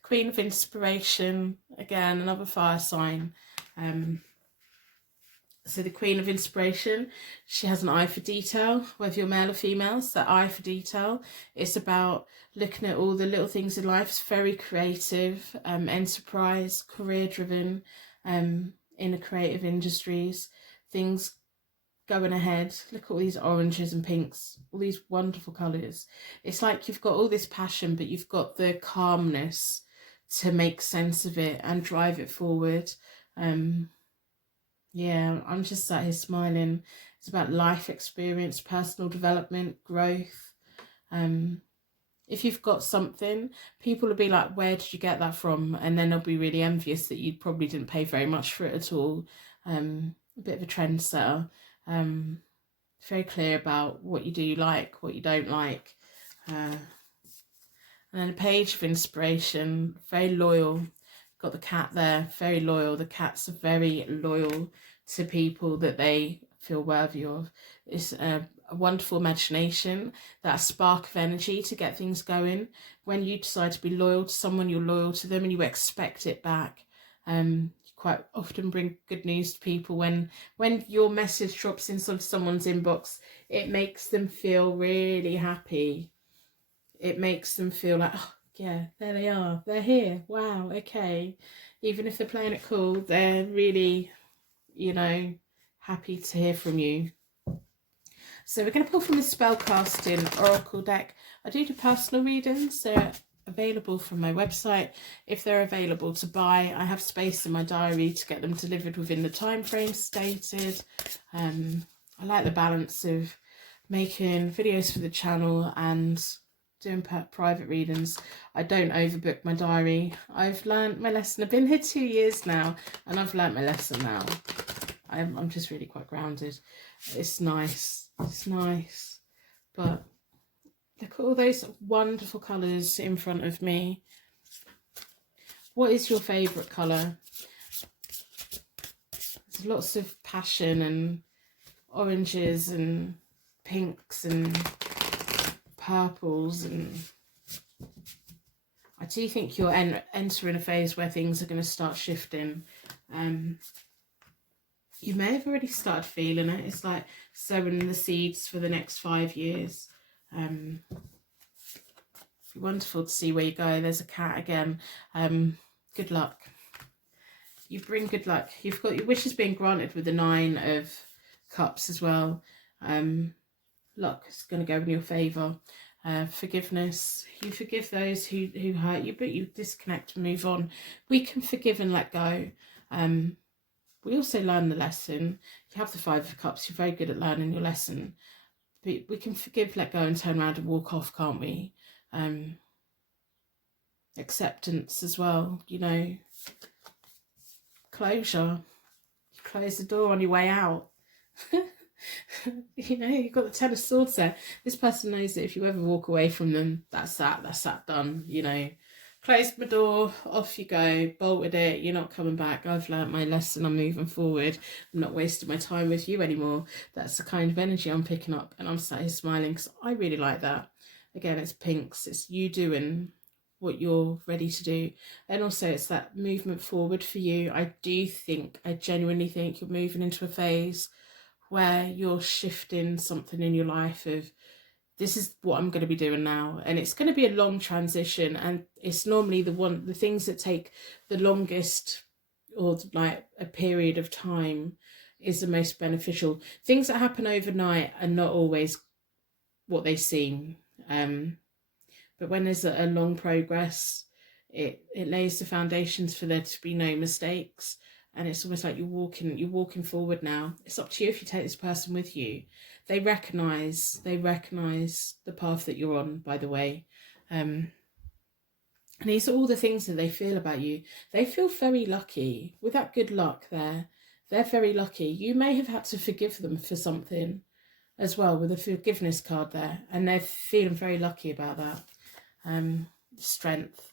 Queen of Inspiration, again, another fire sign. So the Queen of Inspiration, she has an eye for detail, whether you're male or female. So that eye for detail, it's about looking at all the little things in life. It's very creative, enterprise, career driven, in the creative industries, things going ahead. Look at all these oranges and pinks, all these wonderful colours. It's like you've got all this passion, but you've got the calmness to make sense of it and drive it forward. Yeah, I'm just sat here smiling. It's about life experience, personal development, growth. If you've got something, people will be like, where did you get that from? And then they'll be really envious that you probably didn't pay very much for it at all. A bit of a trendsetter. Very clear about what you do like, what you don't like. And then a page of inspiration, very loyal. Got the cat there, very loyal. The cats are very loyal to people that they feel worthy of. It's a wonderful imagination, that spark of energy to get things going. When you decide to be loyal to someone, you're loyal to them and you expect it back. You quite often bring good news to people. When your message drops into someone's inbox, it makes them feel really happy. It makes them feel like, oh, yeah, there they are. They're here. Wow, okay. Even if they're playing it cool, they're really, you know, happy to hear from you. So we're going to pull from the Spellcasting Oracle deck. I do personal readings. They're available from my website. If they're available to buy, I have space in my diary to get them delivered within the time frame stated. I like the balance of making videos for the channel and doing private readings. I don't overbook my diary. I've learned my lesson. I've been here 2 years now and I've learned my lesson now. I'm just really quite grounded. It's nice. It's nice. But look at all those wonderful colours in front of me. What is your favourite colour? There's lots of passion and oranges and pinks and purples, and I do think you're entering a phase where things are going to start shifting. You may have already started feeling it. It's like sowing the seeds for the next 5 years. Wonderful to see where you go. There's a cat again. Good luck. You bring good luck. You've got your wishes being granted with the 9 of Cups as well. Luck is going to go in your favour. Forgiveness. You forgive those who hurt you, but you disconnect and move on. We can forgive and let go. We also learn the lesson. You have the 5 of Cups. You're very good at learning your lesson. But we can forgive, let go, and turn around and walk off, can't we? Acceptance as well, you know. Closure. You close the door on your way out. You know, you've got the 10 of Swords there. This person knows that if you ever walk away from them, that's that done, you know. Closed my door, off you go, bolted it, you're not coming back. I've learnt my lesson, I'm moving forward. I'm not wasting my time with you anymore. That's the kind of energy I'm picking up, and I'm sat here smiling because I really like that. Again, it's pinks, it's you doing what you're ready to do, and also it's that movement forward for you. I genuinely think you're moving into a phase where you're shifting something in your life of, this is what I'm going to be doing now, and it's going to be a long transition, and it's normally the things that take the longest, or like a period of time, is the most beneficial. Things that happen overnight are not always what they seem, but when there's a long progress, it lays the foundations for there to be no mistakes. And it's almost like you're walking forward now. It's up to you if you take this person with you. They recognise the path that you're on, by the way. And these are all the things that they feel about you. They feel very lucky. With that good luck there, they're very lucky. You may have had to forgive them for something as well, with a forgiveness card there. And they're feeling very lucky about that. Strength.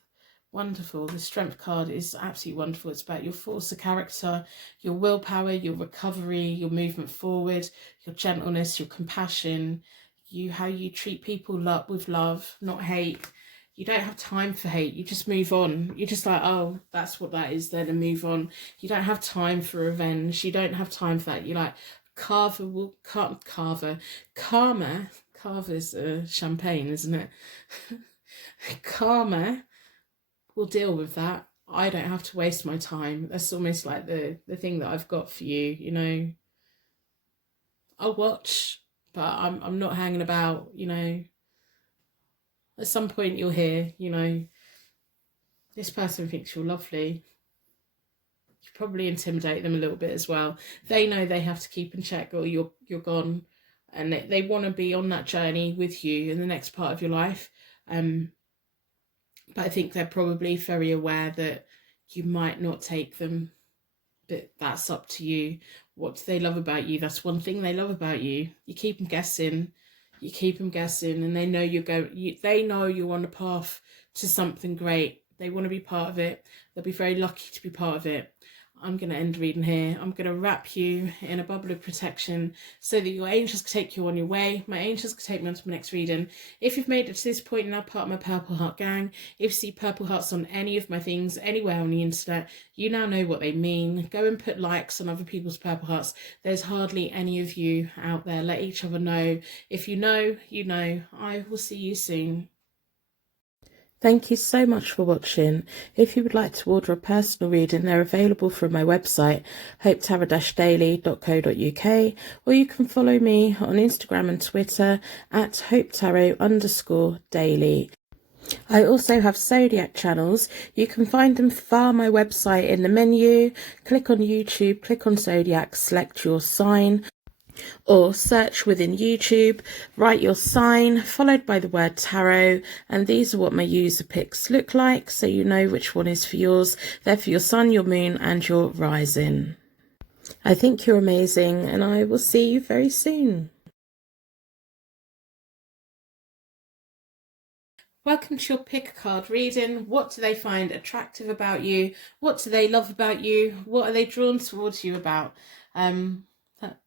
Wonderful. The Strength card is absolutely wonderful. It's about your force of character, your willpower, your recovery, your movement forward, your gentleness, your compassion, how you treat people with love, not hate. You don't have time for hate. You just move on. You're just like, oh, that's what that is then, and move on. You don't have time for revenge. You don't have time for that. You're like, Karma's champagne, isn't it? Karma will deal with that. I don't have to waste my time. That's almost like the thing that I've got for you, you know. I'll watch, but I'm not hanging about, you know. At some point you'll hear, you know, this person thinks you're lovely. could probably intimidate them a little bit as well. They know they have to keep in check, or you're gone, and they want to be on that journey with you in the next part of your life. But I think they're probably very aware that you might not take them, but that's up to you. What do they love about you? That's one thing they love about you. You keep them guessing. You keep them guessing, and they know they know you're on a path to something great. They want to be part of it. They'll be very lucky to be part of it. I'm going to end reading here. I'm going to wrap you in a bubble of protection so that your angels can take you on your way. My angels can take me on to my next reading. If you've made it to this point, you're now part of my Purple Heart gang. If you see purple hearts on any of my things, anywhere on the internet, you now know what they mean. Go and put likes on other people's purple hearts. There's hardly any of you out there. Let each other know. If you know, you know. I will see you soon. Thank you so much for watching. If you would like to order a personal reading, they're available from my website, hopetarot-daily.co.uk, or you can follow me on Instagram and Twitter at hopetarot_daily. I also have zodiac channels. You can find them via my website in the menu. Click on YouTube, click on zodiac, select your sign, or search within YouTube, write your sign, followed by the word tarot, and these are what my user picks look like, so you know which one is for yours. They're for your sun, your moon, and your rising. I think you're amazing, and I will see you very soon. Welcome to your pick a card reading. What do they find attractive about you? What do they love about you? What are they drawn towards you about?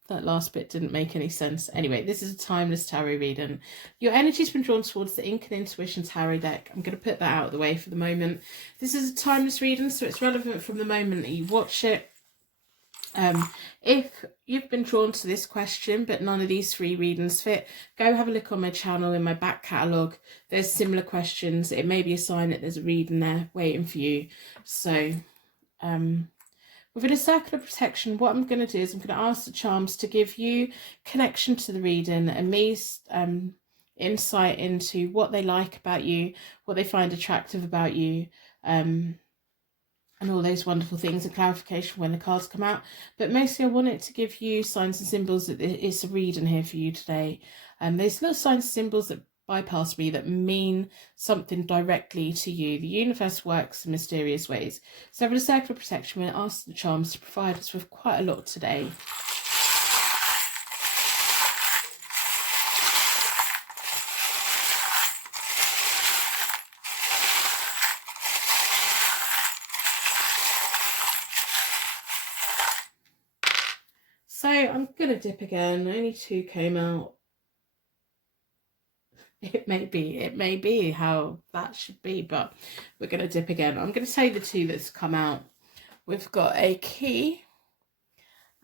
That last bit didn't make any sense. Anyway, this is a timeless tarot reading. Your energy's been drawn towards the Ink and Intuition tarot deck. I'm going to put that out of the way for the moment. This is a timeless reading, so it's relevant from the moment that you watch it. If you've been drawn to this question but none of these 3 readings fit, go have a look on my channel in my back catalogue. There's similar questions. It may be a sign that there's a reading there waiting for you. So within a circle of protection, what I'm going to do is I'm going to ask the charms to give you connection to the reading and me insight into what they like about you, what they find attractive about you, and all those wonderful things, and clarification when the cards come out. But mostly I want it to give you signs and symbols that it's a reading here for you today. There's little signs and symbols that bypass me that mean something directly to you. The universe works in mysterious ways. So for the circle of protection, we're going to ask the charms to provide us with quite a lot today. So I'm going to dip again. Only 2 came out. It may be how that should be, but we're going to dip again. I'm going to tell you the 2 that's come out. We've got a key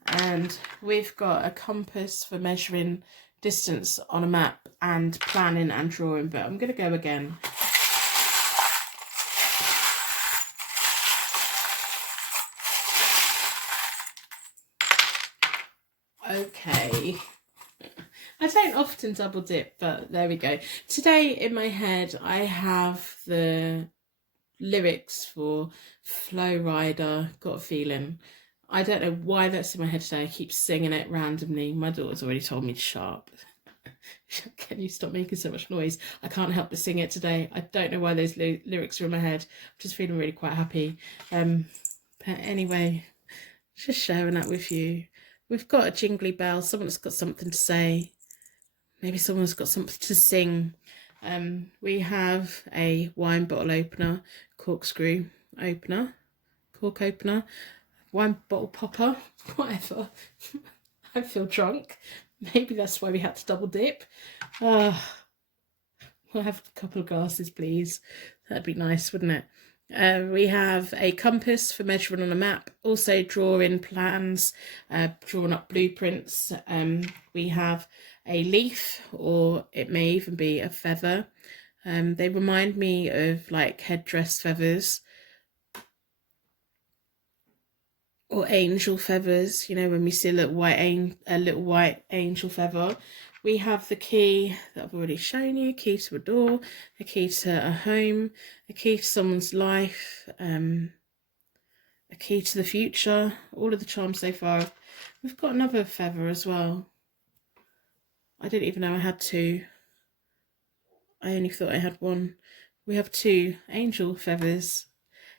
and we've got a compass for measuring distance on a map and planning and drawing, but I'm going to go again. Okay. I don't often double dip, but there we go. Today in my head, I have the lyrics for Flow Rider, Got a Feeling. I don't know why that's in my head today. I keep singing it randomly. My daughter's already told me to sharp. Can you stop making so much noise? I can't help but sing it today. I don't know why those lyrics are in my head. I'm just feeling really quite happy. But anyway, just sharing that with you. We've got a jingly bell. Someone's got something to say. Maybe someone's got something to sing. We have a wine bottle opener, corkscrew opener, cork opener, wine bottle popper, whatever. I feel drunk. Maybe that's why we had to double dip. We'll have a couple of glasses, please. That'd be nice, wouldn't it? We have a compass for measuring on a map, also drawing plans, drawing up blueprints. We have a leaf, or it may even be a feather. They remind me of like headdress feathers or angel feathers, you know, when we see a little white angel feather. We have the key that I've already shown you, key to a door, a key to a home, a key to someone's life, a a key to the future. All of the charms so far. We've got another feather as well. I didn't even know I had two. I only thought I had one. We have two angel feathers.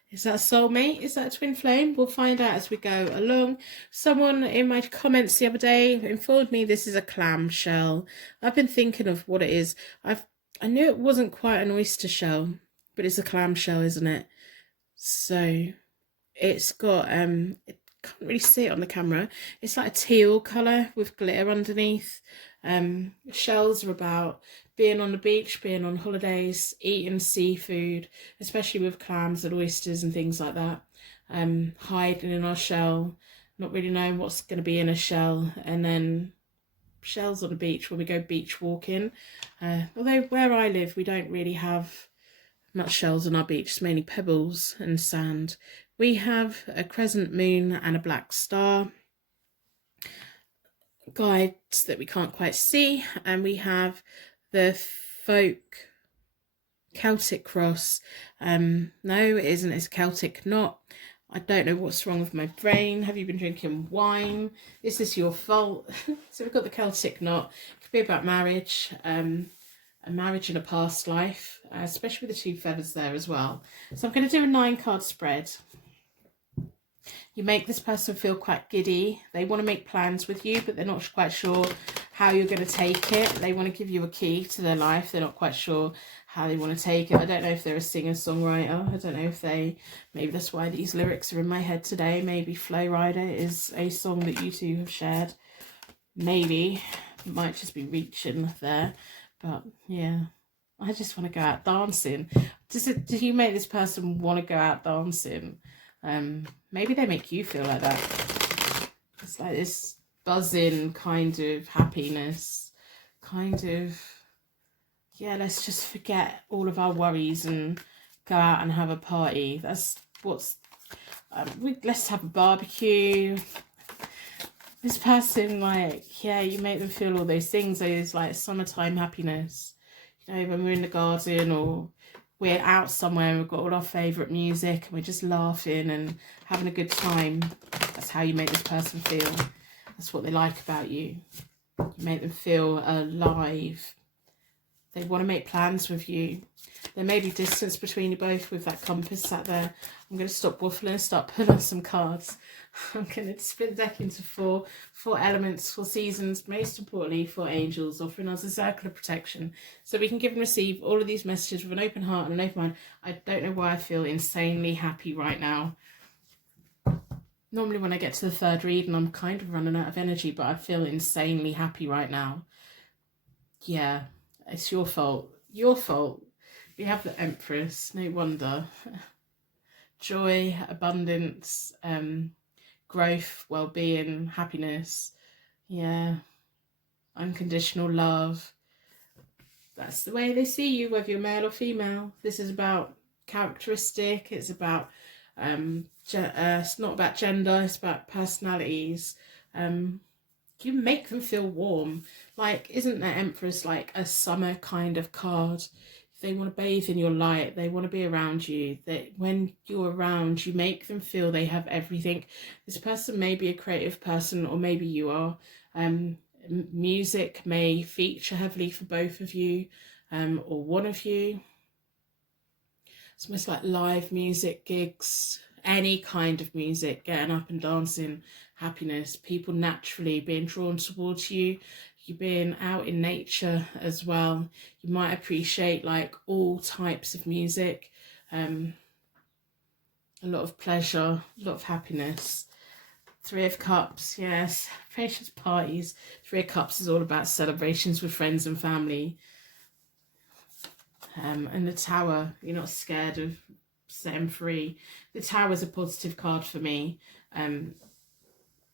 Is that a soulmate? Is that a twin flame? We'll find out as we go along. Someone in my comments the other day informed me this is a clamshell. I've been thinking of what it is. I knew it wasn't quite an oyster shell, but it's a clamshell, isn't it? So it's got it can't really see it on the camera. It's like a teal colour with glitter underneath. Shells are about being on the beach, being on holidays, eating seafood, especially with clams and oysters and things like that. Hiding in our shell, not really knowing what's going to be in a shell, and then shells on the beach when we go beach walking. Although where I live, we don't really have much shells on our beach. It's mainly pebbles and sand. We have a crescent moon and a black star, guides that we can't quite see, and we have the folk Celtic cross. No, it isn't. It's a Celtic knot. I don't know what's wrong with my brain. Have you been drinking wine? Is this your fault? So we've got the Celtic knot. It could be about marriage, a marriage in a past life, especially with the two feathers there as well. So I'm going to do a 9-card spread. You make this person feel quite giddy. They want to make plans with you, but they're not quite sure how you're going to take it. They want to give you a key to their life. They're not quite sure how they want to take it. I don't know if they're a singer-songwriter. I don't know if maybe that's why these lyrics are in my head today. Maybe Flow Rider is a song that you two have shared. Maybe. It might just be reaching there. But yeah, I just want to go out dancing. Do you make this person want to go out dancing? Maybe they make you feel like that. It's like this buzzing kind of happiness, kind of, yeah, let's just forget all of our worries and go out and have a party. That's what's, let's have a barbecue. This person, like, yeah, you make them feel all those things, those like summertime happiness. You know, when we're in the garden or we're out somewhere and we've got all our favourite music and we're just laughing and having a good time. That's how you make this person feel. That's what they like about you. You make them feel alive. They want to make plans with you. There may be distance between you both with that compass sat there. I'm going to stop waffling and start pulling on some cards. I'm going to split the deck into four elements, 4 seasons, most importantly 4 angels, offering us a circle of protection so we can give and receive all of these messages with an open heart and an open mind. I don't know why I feel insanely happy right now. Normally when I get to the 3rd reading, I'm kind of running out of energy, but I feel insanely happy right now. Yeah, it's your fault. Your fault. We have the Empress, no wonder. Joy, abundance, growth, well-being, happiness. Yeah, unconditional love. That's the way they see you, whether you're male or female. This is about characteristic. It's about, it's not about gender. It's about personalities. You make them feel warm. Like, isn't the Empress like a summer kind of card? They want to bathe in your light. They want to be around you. That when you're around, you make them feel they have everything. This person may be a creative person, or maybe you are. Music may feature heavily for both of you, or one of you. It's almost like live music gigs, any kind of music, getting up and dancing, happiness, people naturally being drawn towards you. You being out in nature as well. You might appreciate like all types of music. A lot of pleasure, a lot of happiness. 3 of Cups, yes. Celebrations, parties. 3 of Cups is all about celebrations with friends and family. And the Tower, you're not scared of setting free. The Tower is a positive card for me.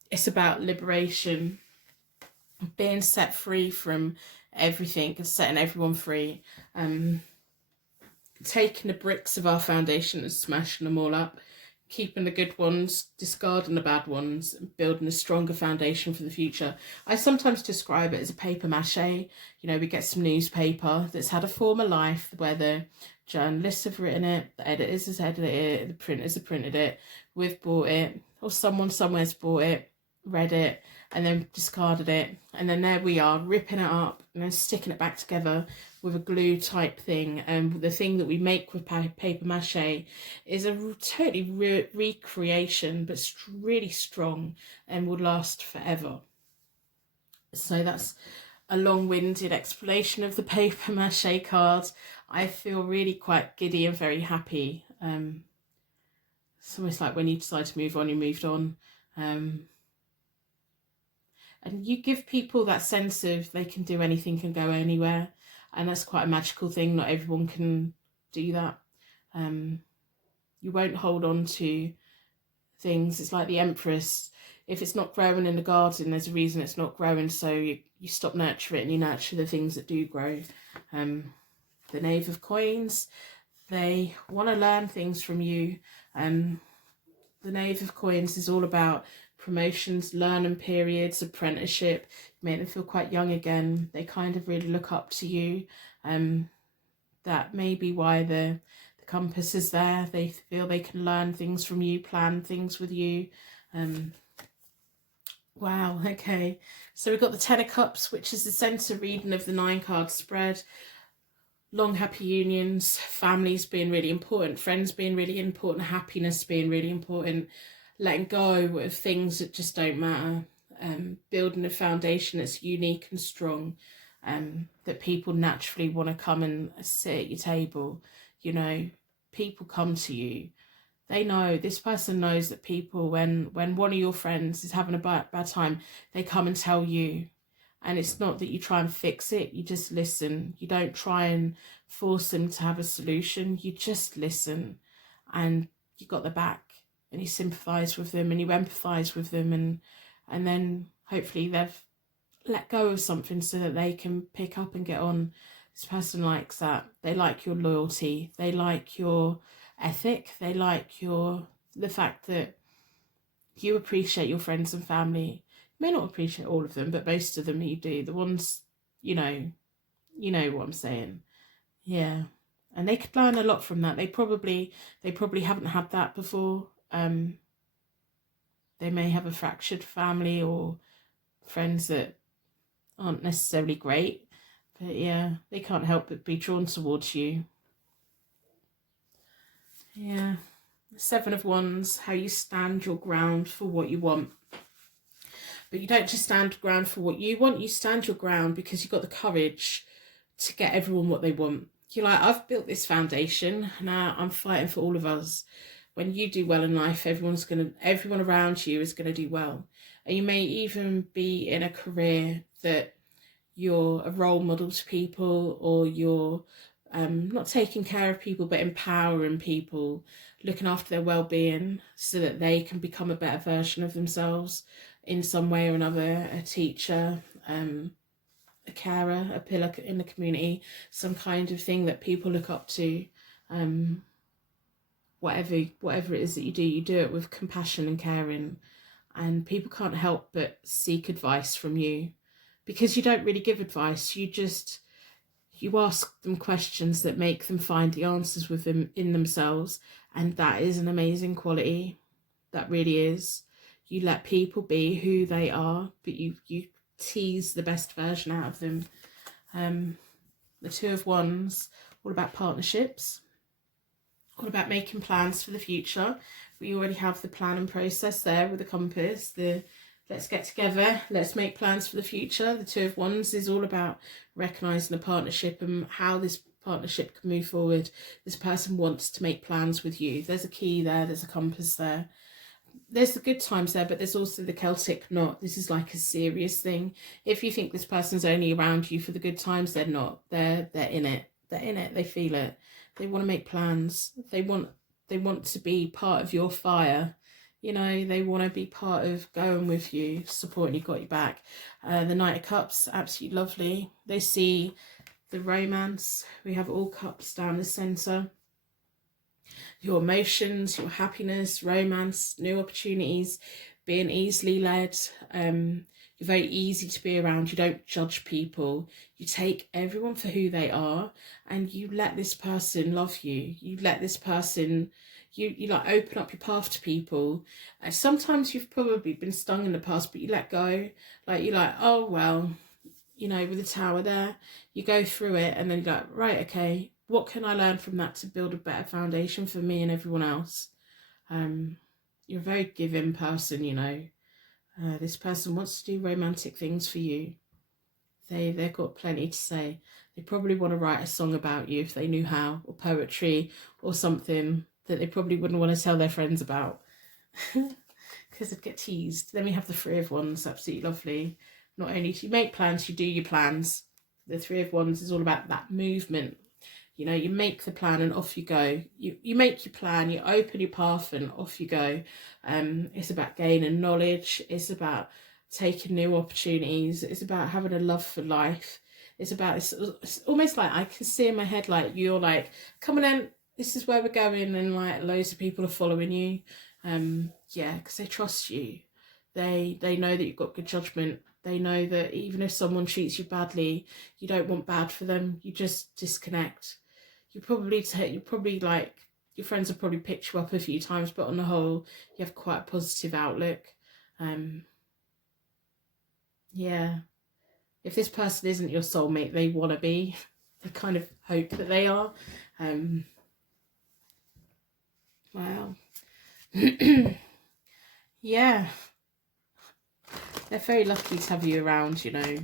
It's about liberation. Being set free from everything and setting everyone free. Taking the bricks of our foundation and smashing them all up. Keeping the good ones, discarding the bad ones, and building a stronger foundation for the future. I sometimes describe it as a paper mache. You know, we get some newspaper that's had a former life where the journalists have written it, the editors have edited it, the printers have printed it. we've bought it, or someone somewhere's bought it, read it, and then discarded it, and then there we are ripping it up and then sticking it back together with a glue type thing. And the thing that we make with paper mache is a totally recreation, but really strong and will last forever. So that's a long-winded explanation of the paper mache card. I feel really quite giddy and very happy. It's almost like when you decide to move on, you moved on. And you give people that sense of they can do anything, can go anywhere. And that's quite a magical thing. Not everyone can do that. You won't hold on to things. It's like the Empress. If it's not growing in the garden, there's a reason it's not growing. So you stop nurturing it and you nurture the things that do grow. The Knave of Coins, they want to learn things from you. The Knave of Coins is all about promotions, learning periods, apprenticeship. You make them feel quite young again. They kind of really look up to you. That may be why the compass is there. They feel they can learn things from you, plan things with you. Wow, okay. So we've got the Ten of Cups, which is the centre reading of the 9-card spread. Long, happy unions, families being really important, friends being really important, happiness being really important, letting go of things that just don't matter, building a foundation that's unique and strong, that people naturally want to come and sit at your table. You know, people come to you. They know, this person knows that people, when one of your friends is having a bad time, they come and tell you. And it's not that you try and fix it, you just listen. You don't try and force them to have a solution, you just listen. And you got their back, and you sympathise with them and you empathise with them, and then hopefully they've let go of something so that they can pick up and get on. This person likes that. They like your loyalty, they like your ethic, they like the fact that you appreciate your friends and family. You may not appreciate all of them, but most of them you do. The ones, you know what I'm saying. Yeah. And they could learn a lot from that. They probably haven't had that before. They may have a fractured family or friends that aren't necessarily great, but yeah, they can't help but be drawn towards you. Yeah. 7 of Wands, how you stand your ground for what you want. But you don't just stand ground for what you want, you stand your ground because you've got the courage to get everyone what they want. You're like, I've built this foundation, now I'm fighting for all of us. When you do well in life, everyone around you is going to do well. And you may even be in a career that you're a role model to people, or you're not taking care of people, but empowering people, looking after their well-being so that they can become a better version of themselves in some way or another. A teacher, a carer, a pillar in the community, some kind of thing that people look up to. Whatever it is that you do it with compassion and caring, and people can't help but seek advice from you, because you don't really give advice. You ask them questions that make them find the answers within themselves, and that is an amazing quality. That really is. You let people be who they are, but you tease the best version out of them. The 2 of Wands, all about partnerships, all about making plans for the future. We already have the plan and process there with the compass, the let's get together, let's make plans for the future. The 2 of Wands is all about recognising a partnership and how this partnership can move forward. This person wants to make plans with you. There's a key there, there's a compass there. There's the good times there, but there's also the Celtic knot. This is like a serious thing. If you think this person's only around you for the good times, they're not. They're in it. They're in it. They feel it. They want to make plans. They want to be part of your fire. You know, they want to be part of going with you, supporting you, got your back. The Knight of Cups, absolutely lovely. They see the romance. We have all cups down the centre. Your emotions, your happiness, romance, new opportunities, being easily led. You're very easy to be around. You don't judge people. You take everyone for who they are, and you let this person love you. You let this person, you like open up your path to people. And sometimes you've probably been stung in the past, but you let go. Like, you're like, oh, well, you know, with the Tower there, you go through it and then you're like, right, okay, what can I learn from that to build a better foundation for me and everyone else? You're a very giving person, you know. This person wants to do romantic things for you. They've got plenty to say. They probably want to write a song about you if they knew how, or poetry, or something that they probably wouldn't want to tell their friends about because they'd get teased. Then we have the Three of Wands, absolutely lovely. Not only do you make plans, you do your plans. The Three of Wands is all about that movement. You know, you make the plan and off you go. You make your plan, you open your path and off you go. It's about gaining knowledge. It's about taking new opportunities. It's about having a love for life. It's almost like I can see in my head, like, you're like, come on in, this is where we're going, and like loads of people are following you. Yeah, because they trust you. They know that you've got good judgment. They know that even if someone treats you badly, you don't want bad for them. You just disconnect. You probably like, your friends have probably picked you up a few times, but on the whole, you have quite a positive outlook. Yeah. If this person isn't your soulmate, they want to be. They kind of hope that they are. Wow. Yeah. They're very lucky to have you around, you know.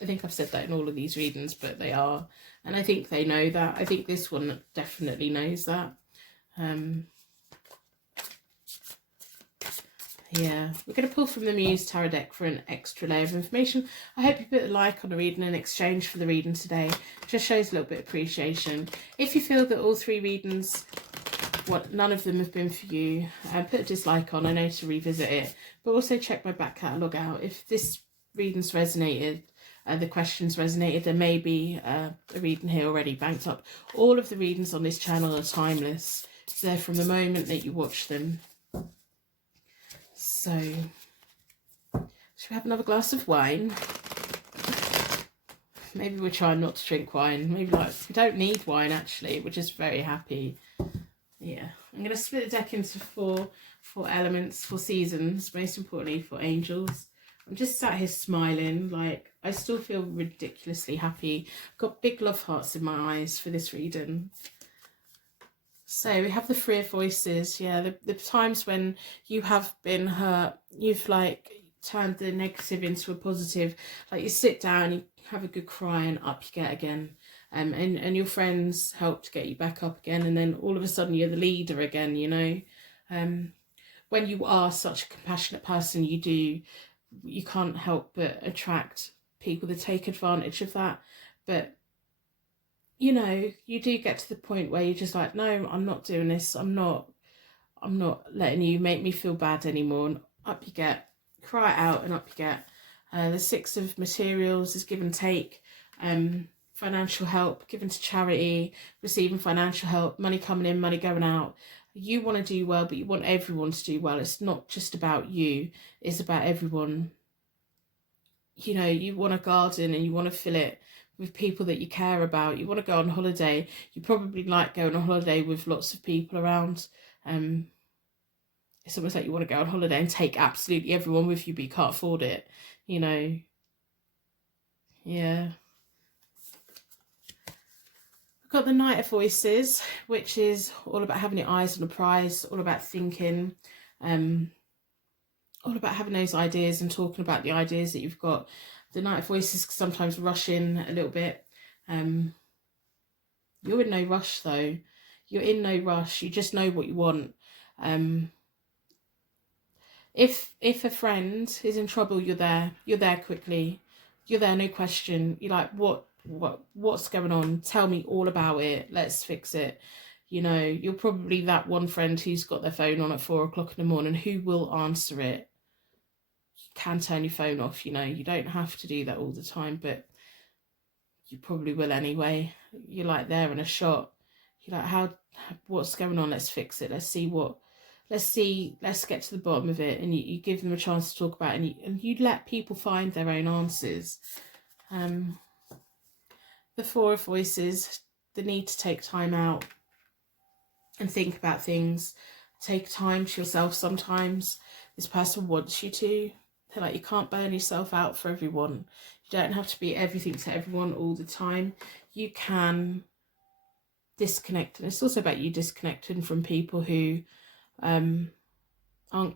I think I've said that in all of these readings, but they are. And I think they know that. I think this one definitely knows that. Yeah, we're going to pull from the Muse Tarot deck for an extra layer of information. I hope you put a like on the reading in exchange for the reading today. It just shows a little bit of appreciation. If you feel that all three readings, none of them have been for you, put a dislike on. I know to revisit it, but also check my back catalogue out. If this reading's resonated, the questions resonated, there may be a reading here already banked up. All of the readings on this channel are timeless. So they're from the moment that you watch them. So, should we have another glass of wine? Maybe we're trying not to drink wine. Maybe like, we don't need wine actually. We're just very happy. Yeah, I'm going to split the deck into four elements, 4 seasons, most importantly for angels. I'm just sat here smiling, like I still feel ridiculously happy. Got big love hearts in my eyes for this reading. So we have the Three of Voices. Yeah, the times when you have been hurt, you've like turned the negative into a positive. Like you sit down, you have a good cry, and up you get again. And your friends help to get you back up again, and then all of a sudden you're the leader again, you know. When you are such a compassionate person, you can't help but attract people that take advantage of that. But you know, you do get to the point where you're just like, no, I'm not doing this. I'm not letting you make me feel bad anymore. And up you get, cry it out, and up you get. The Six of Materials is give and take. Financial help, given to charity, receiving financial help, money coming in, money going out. You want to do well, but you want everyone to do well. It's not just about you, it's about everyone. You know, you want a garden and you want to fill it with people that you care about. You want to go on holiday. You probably like going on holiday with lots of people around. It's almost like you want to go on holiday and take absolutely everyone with you, but you can't afford it, you know. Yeah. We've got the Knight of Voices, which is all about having your eyes on a prize, all about thinking, all about having those ideas and talking about the ideas that you've got. The Knight of Voices can sometimes rush in a little bit. You're in no rush though. You're in no rush. You just know what you want. If a friend is in trouble, you're there. You're there quickly. You're there, no question. You're like, what's going on? Tell me all about it. Let's fix it. You know, you're probably that one friend who's got their phone on at 4 o'clock in the morning who will answer it. You can turn your phone off, you know. You don't have to do that all the time, but you probably will anyway. You're like there in a shot. You're like, what's going on? Let's fix it. Let's get to the bottom of it. And you give them a chance to talk about it, and you let people find their own answers. The Four of Voices, the need to take time out. and think about things. Take time to yourself sometimes. This person wants you to. They're like, you can't burn yourself out for everyone. You don't have to be everything to everyone all the time. You can disconnect. And it's also about you disconnecting from people who aren't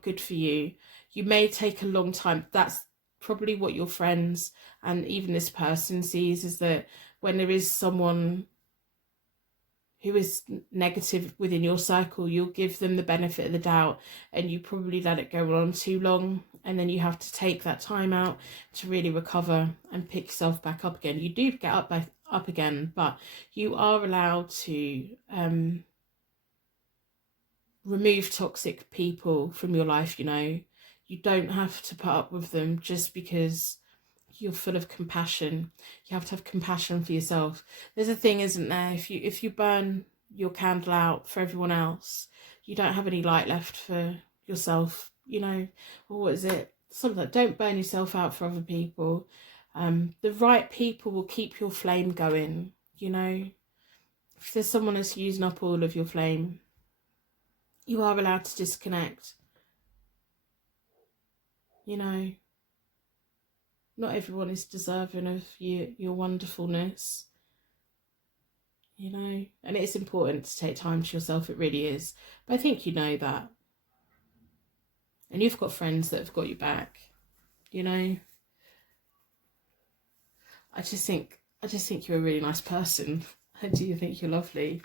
good for you. You may take a long time. That's probably what your friends and even this person sees, is that when there is someone who is negative within your circle, you'll give them the benefit of the doubt, and you probably let it go on too long, and then you have to take that time out to really recover and pick yourself back up again. You do get up again, but you are allowed to remove toxic people from your life. You don't have to put up with them just because you're full of compassion. You have to have compassion for yourself. There's a thing, isn't there? If you burn your candle out for everyone else, you don't have any light left for yourself. Or what is it? Something like, don't burn yourself out for other people. The right people will keep your flame going. If there's someone that's using up all of your flame, you are allowed to disconnect. Not everyone is deserving of your wonderfulness, and it's important to take time to yourself. It really is. But I think you know that. And you've got friends that have got you back, I just think you're a really nice person. I do think you're lovely.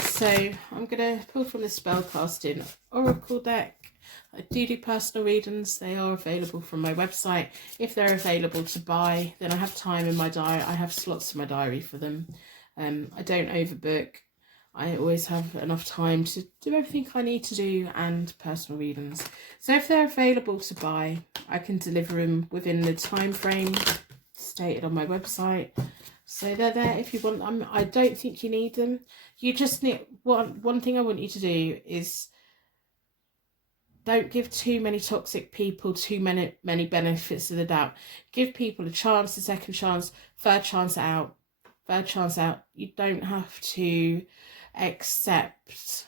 So I'm going to pull from the Spellcasting Oracle deck. I do personal readings. They are available from my website. If they're available to buy, then I have time in my diary. I have slots in my diary for them. I don't overbook. I always have enough time to do everything I need to do, and personal readings. So if they're available to buy, I can deliver them within the time frame stated on my website. So they're there if you want them. I don't think you need them. You just need one thing I want you to do is don't give too many toxic people too many benefits of the doubt. Give people a chance, a second chance, third chance out. You don't have to accept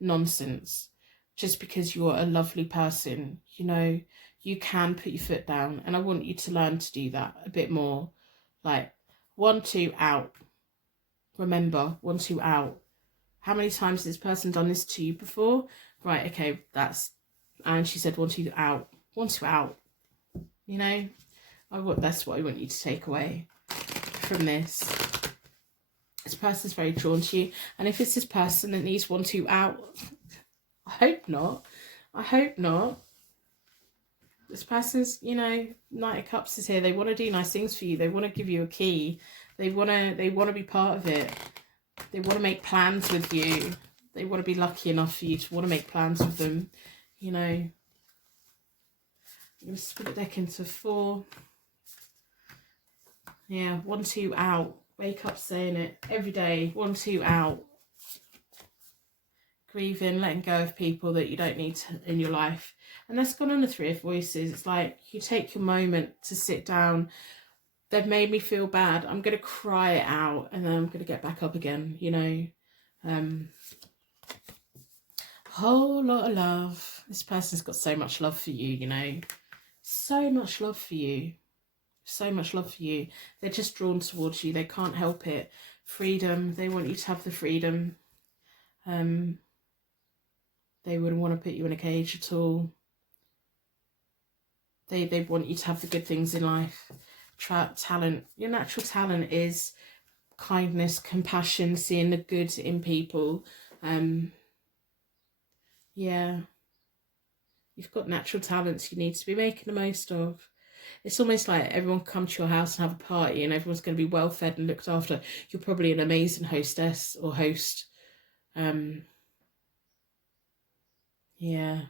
nonsense just because you're a lovely person. You can put your foot down, and I want you to learn to do that a bit more. Like 1, 2, out. Remember, 1, 2, out. How many times has this person done this to you before? Right, okay, and she said 1, 2, out. 1, 2, out. That's what I want you to take away from this. This person's very drawn to you. And if it's this person that needs 1, 2, out, I hope not. This person's, Knight of Cups is here. They want to do nice things for you. They want to give you a key. They want to be part of it. They want to make plans with you. They want to be lucky enough for you to want to make plans with them. I'm going to split the deck into 4. Yeah, 1, 2, out. Wake up saying it every day. 1, 2, out. Grieving, letting go of people that you don't need in your life. And that's gone on the 3 of Voices. It's like you take your moment to sit down. They've made me feel bad. I'm going to cry it out, and then I'm going to get back up again, Whole lot of love. This person's got so much love for you, So much love for you. So much love for you. They're just drawn towards you. They can't help it. Freedom. They want you to have the freedom. They wouldn't want to put you in a cage at all. They want you to have the good things in life. Talent. Your natural talent is kindness, compassion, seeing the good in people. Yeah. You've got natural talents you need to be making the most of. It's almost like everyone can come to your house and have a party, and everyone's going to be well fed and looked after. You're probably an amazing hostess or host. Yeah.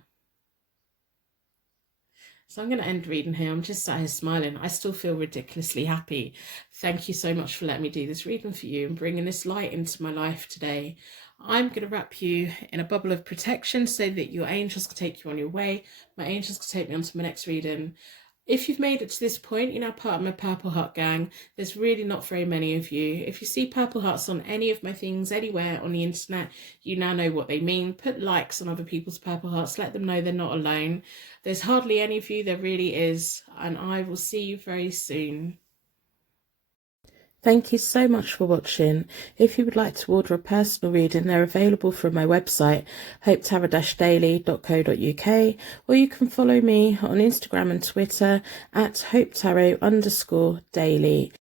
So I'm going to end reading here. I'm just sat here smiling. I still feel ridiculously happy. Thank you so much for letting me do this reading for you and bringing this light into my life today. I'm going to wrap you in a bubble of protection so that your angels can take you on your way. My angels can take me on to my next reading. If you've made it to this point, you're now part of my Purple Heart gang. There's really not very many of you. If you see purple hearts on any of my things anywhere on the internet, you now know what they mean. Put likes on other people's purple hearts. Let them know they're not alone. There's hardly any of you. There really is. And I will see you very soon. Thank you so much for watching. If you would like to order a personal reading, they're available from my website, hopetarot-daily.co.uk, or you can follow me on Instagram and Twitter at hopetarot_daily.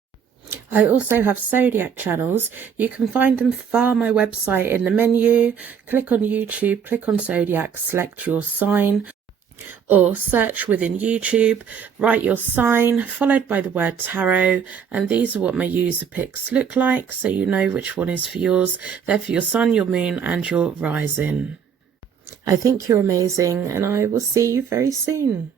I also have zodiac channels. You can find them via my website in the menu. Click on YouTube, click on zodiac, select your sign, or search within YouTube, write your sign followed by the word tarot, and these are what my user picks look like, so you know which one is for yours. They're for your sun, your moon and your rising. I think you're amazing, and I will see you very soon.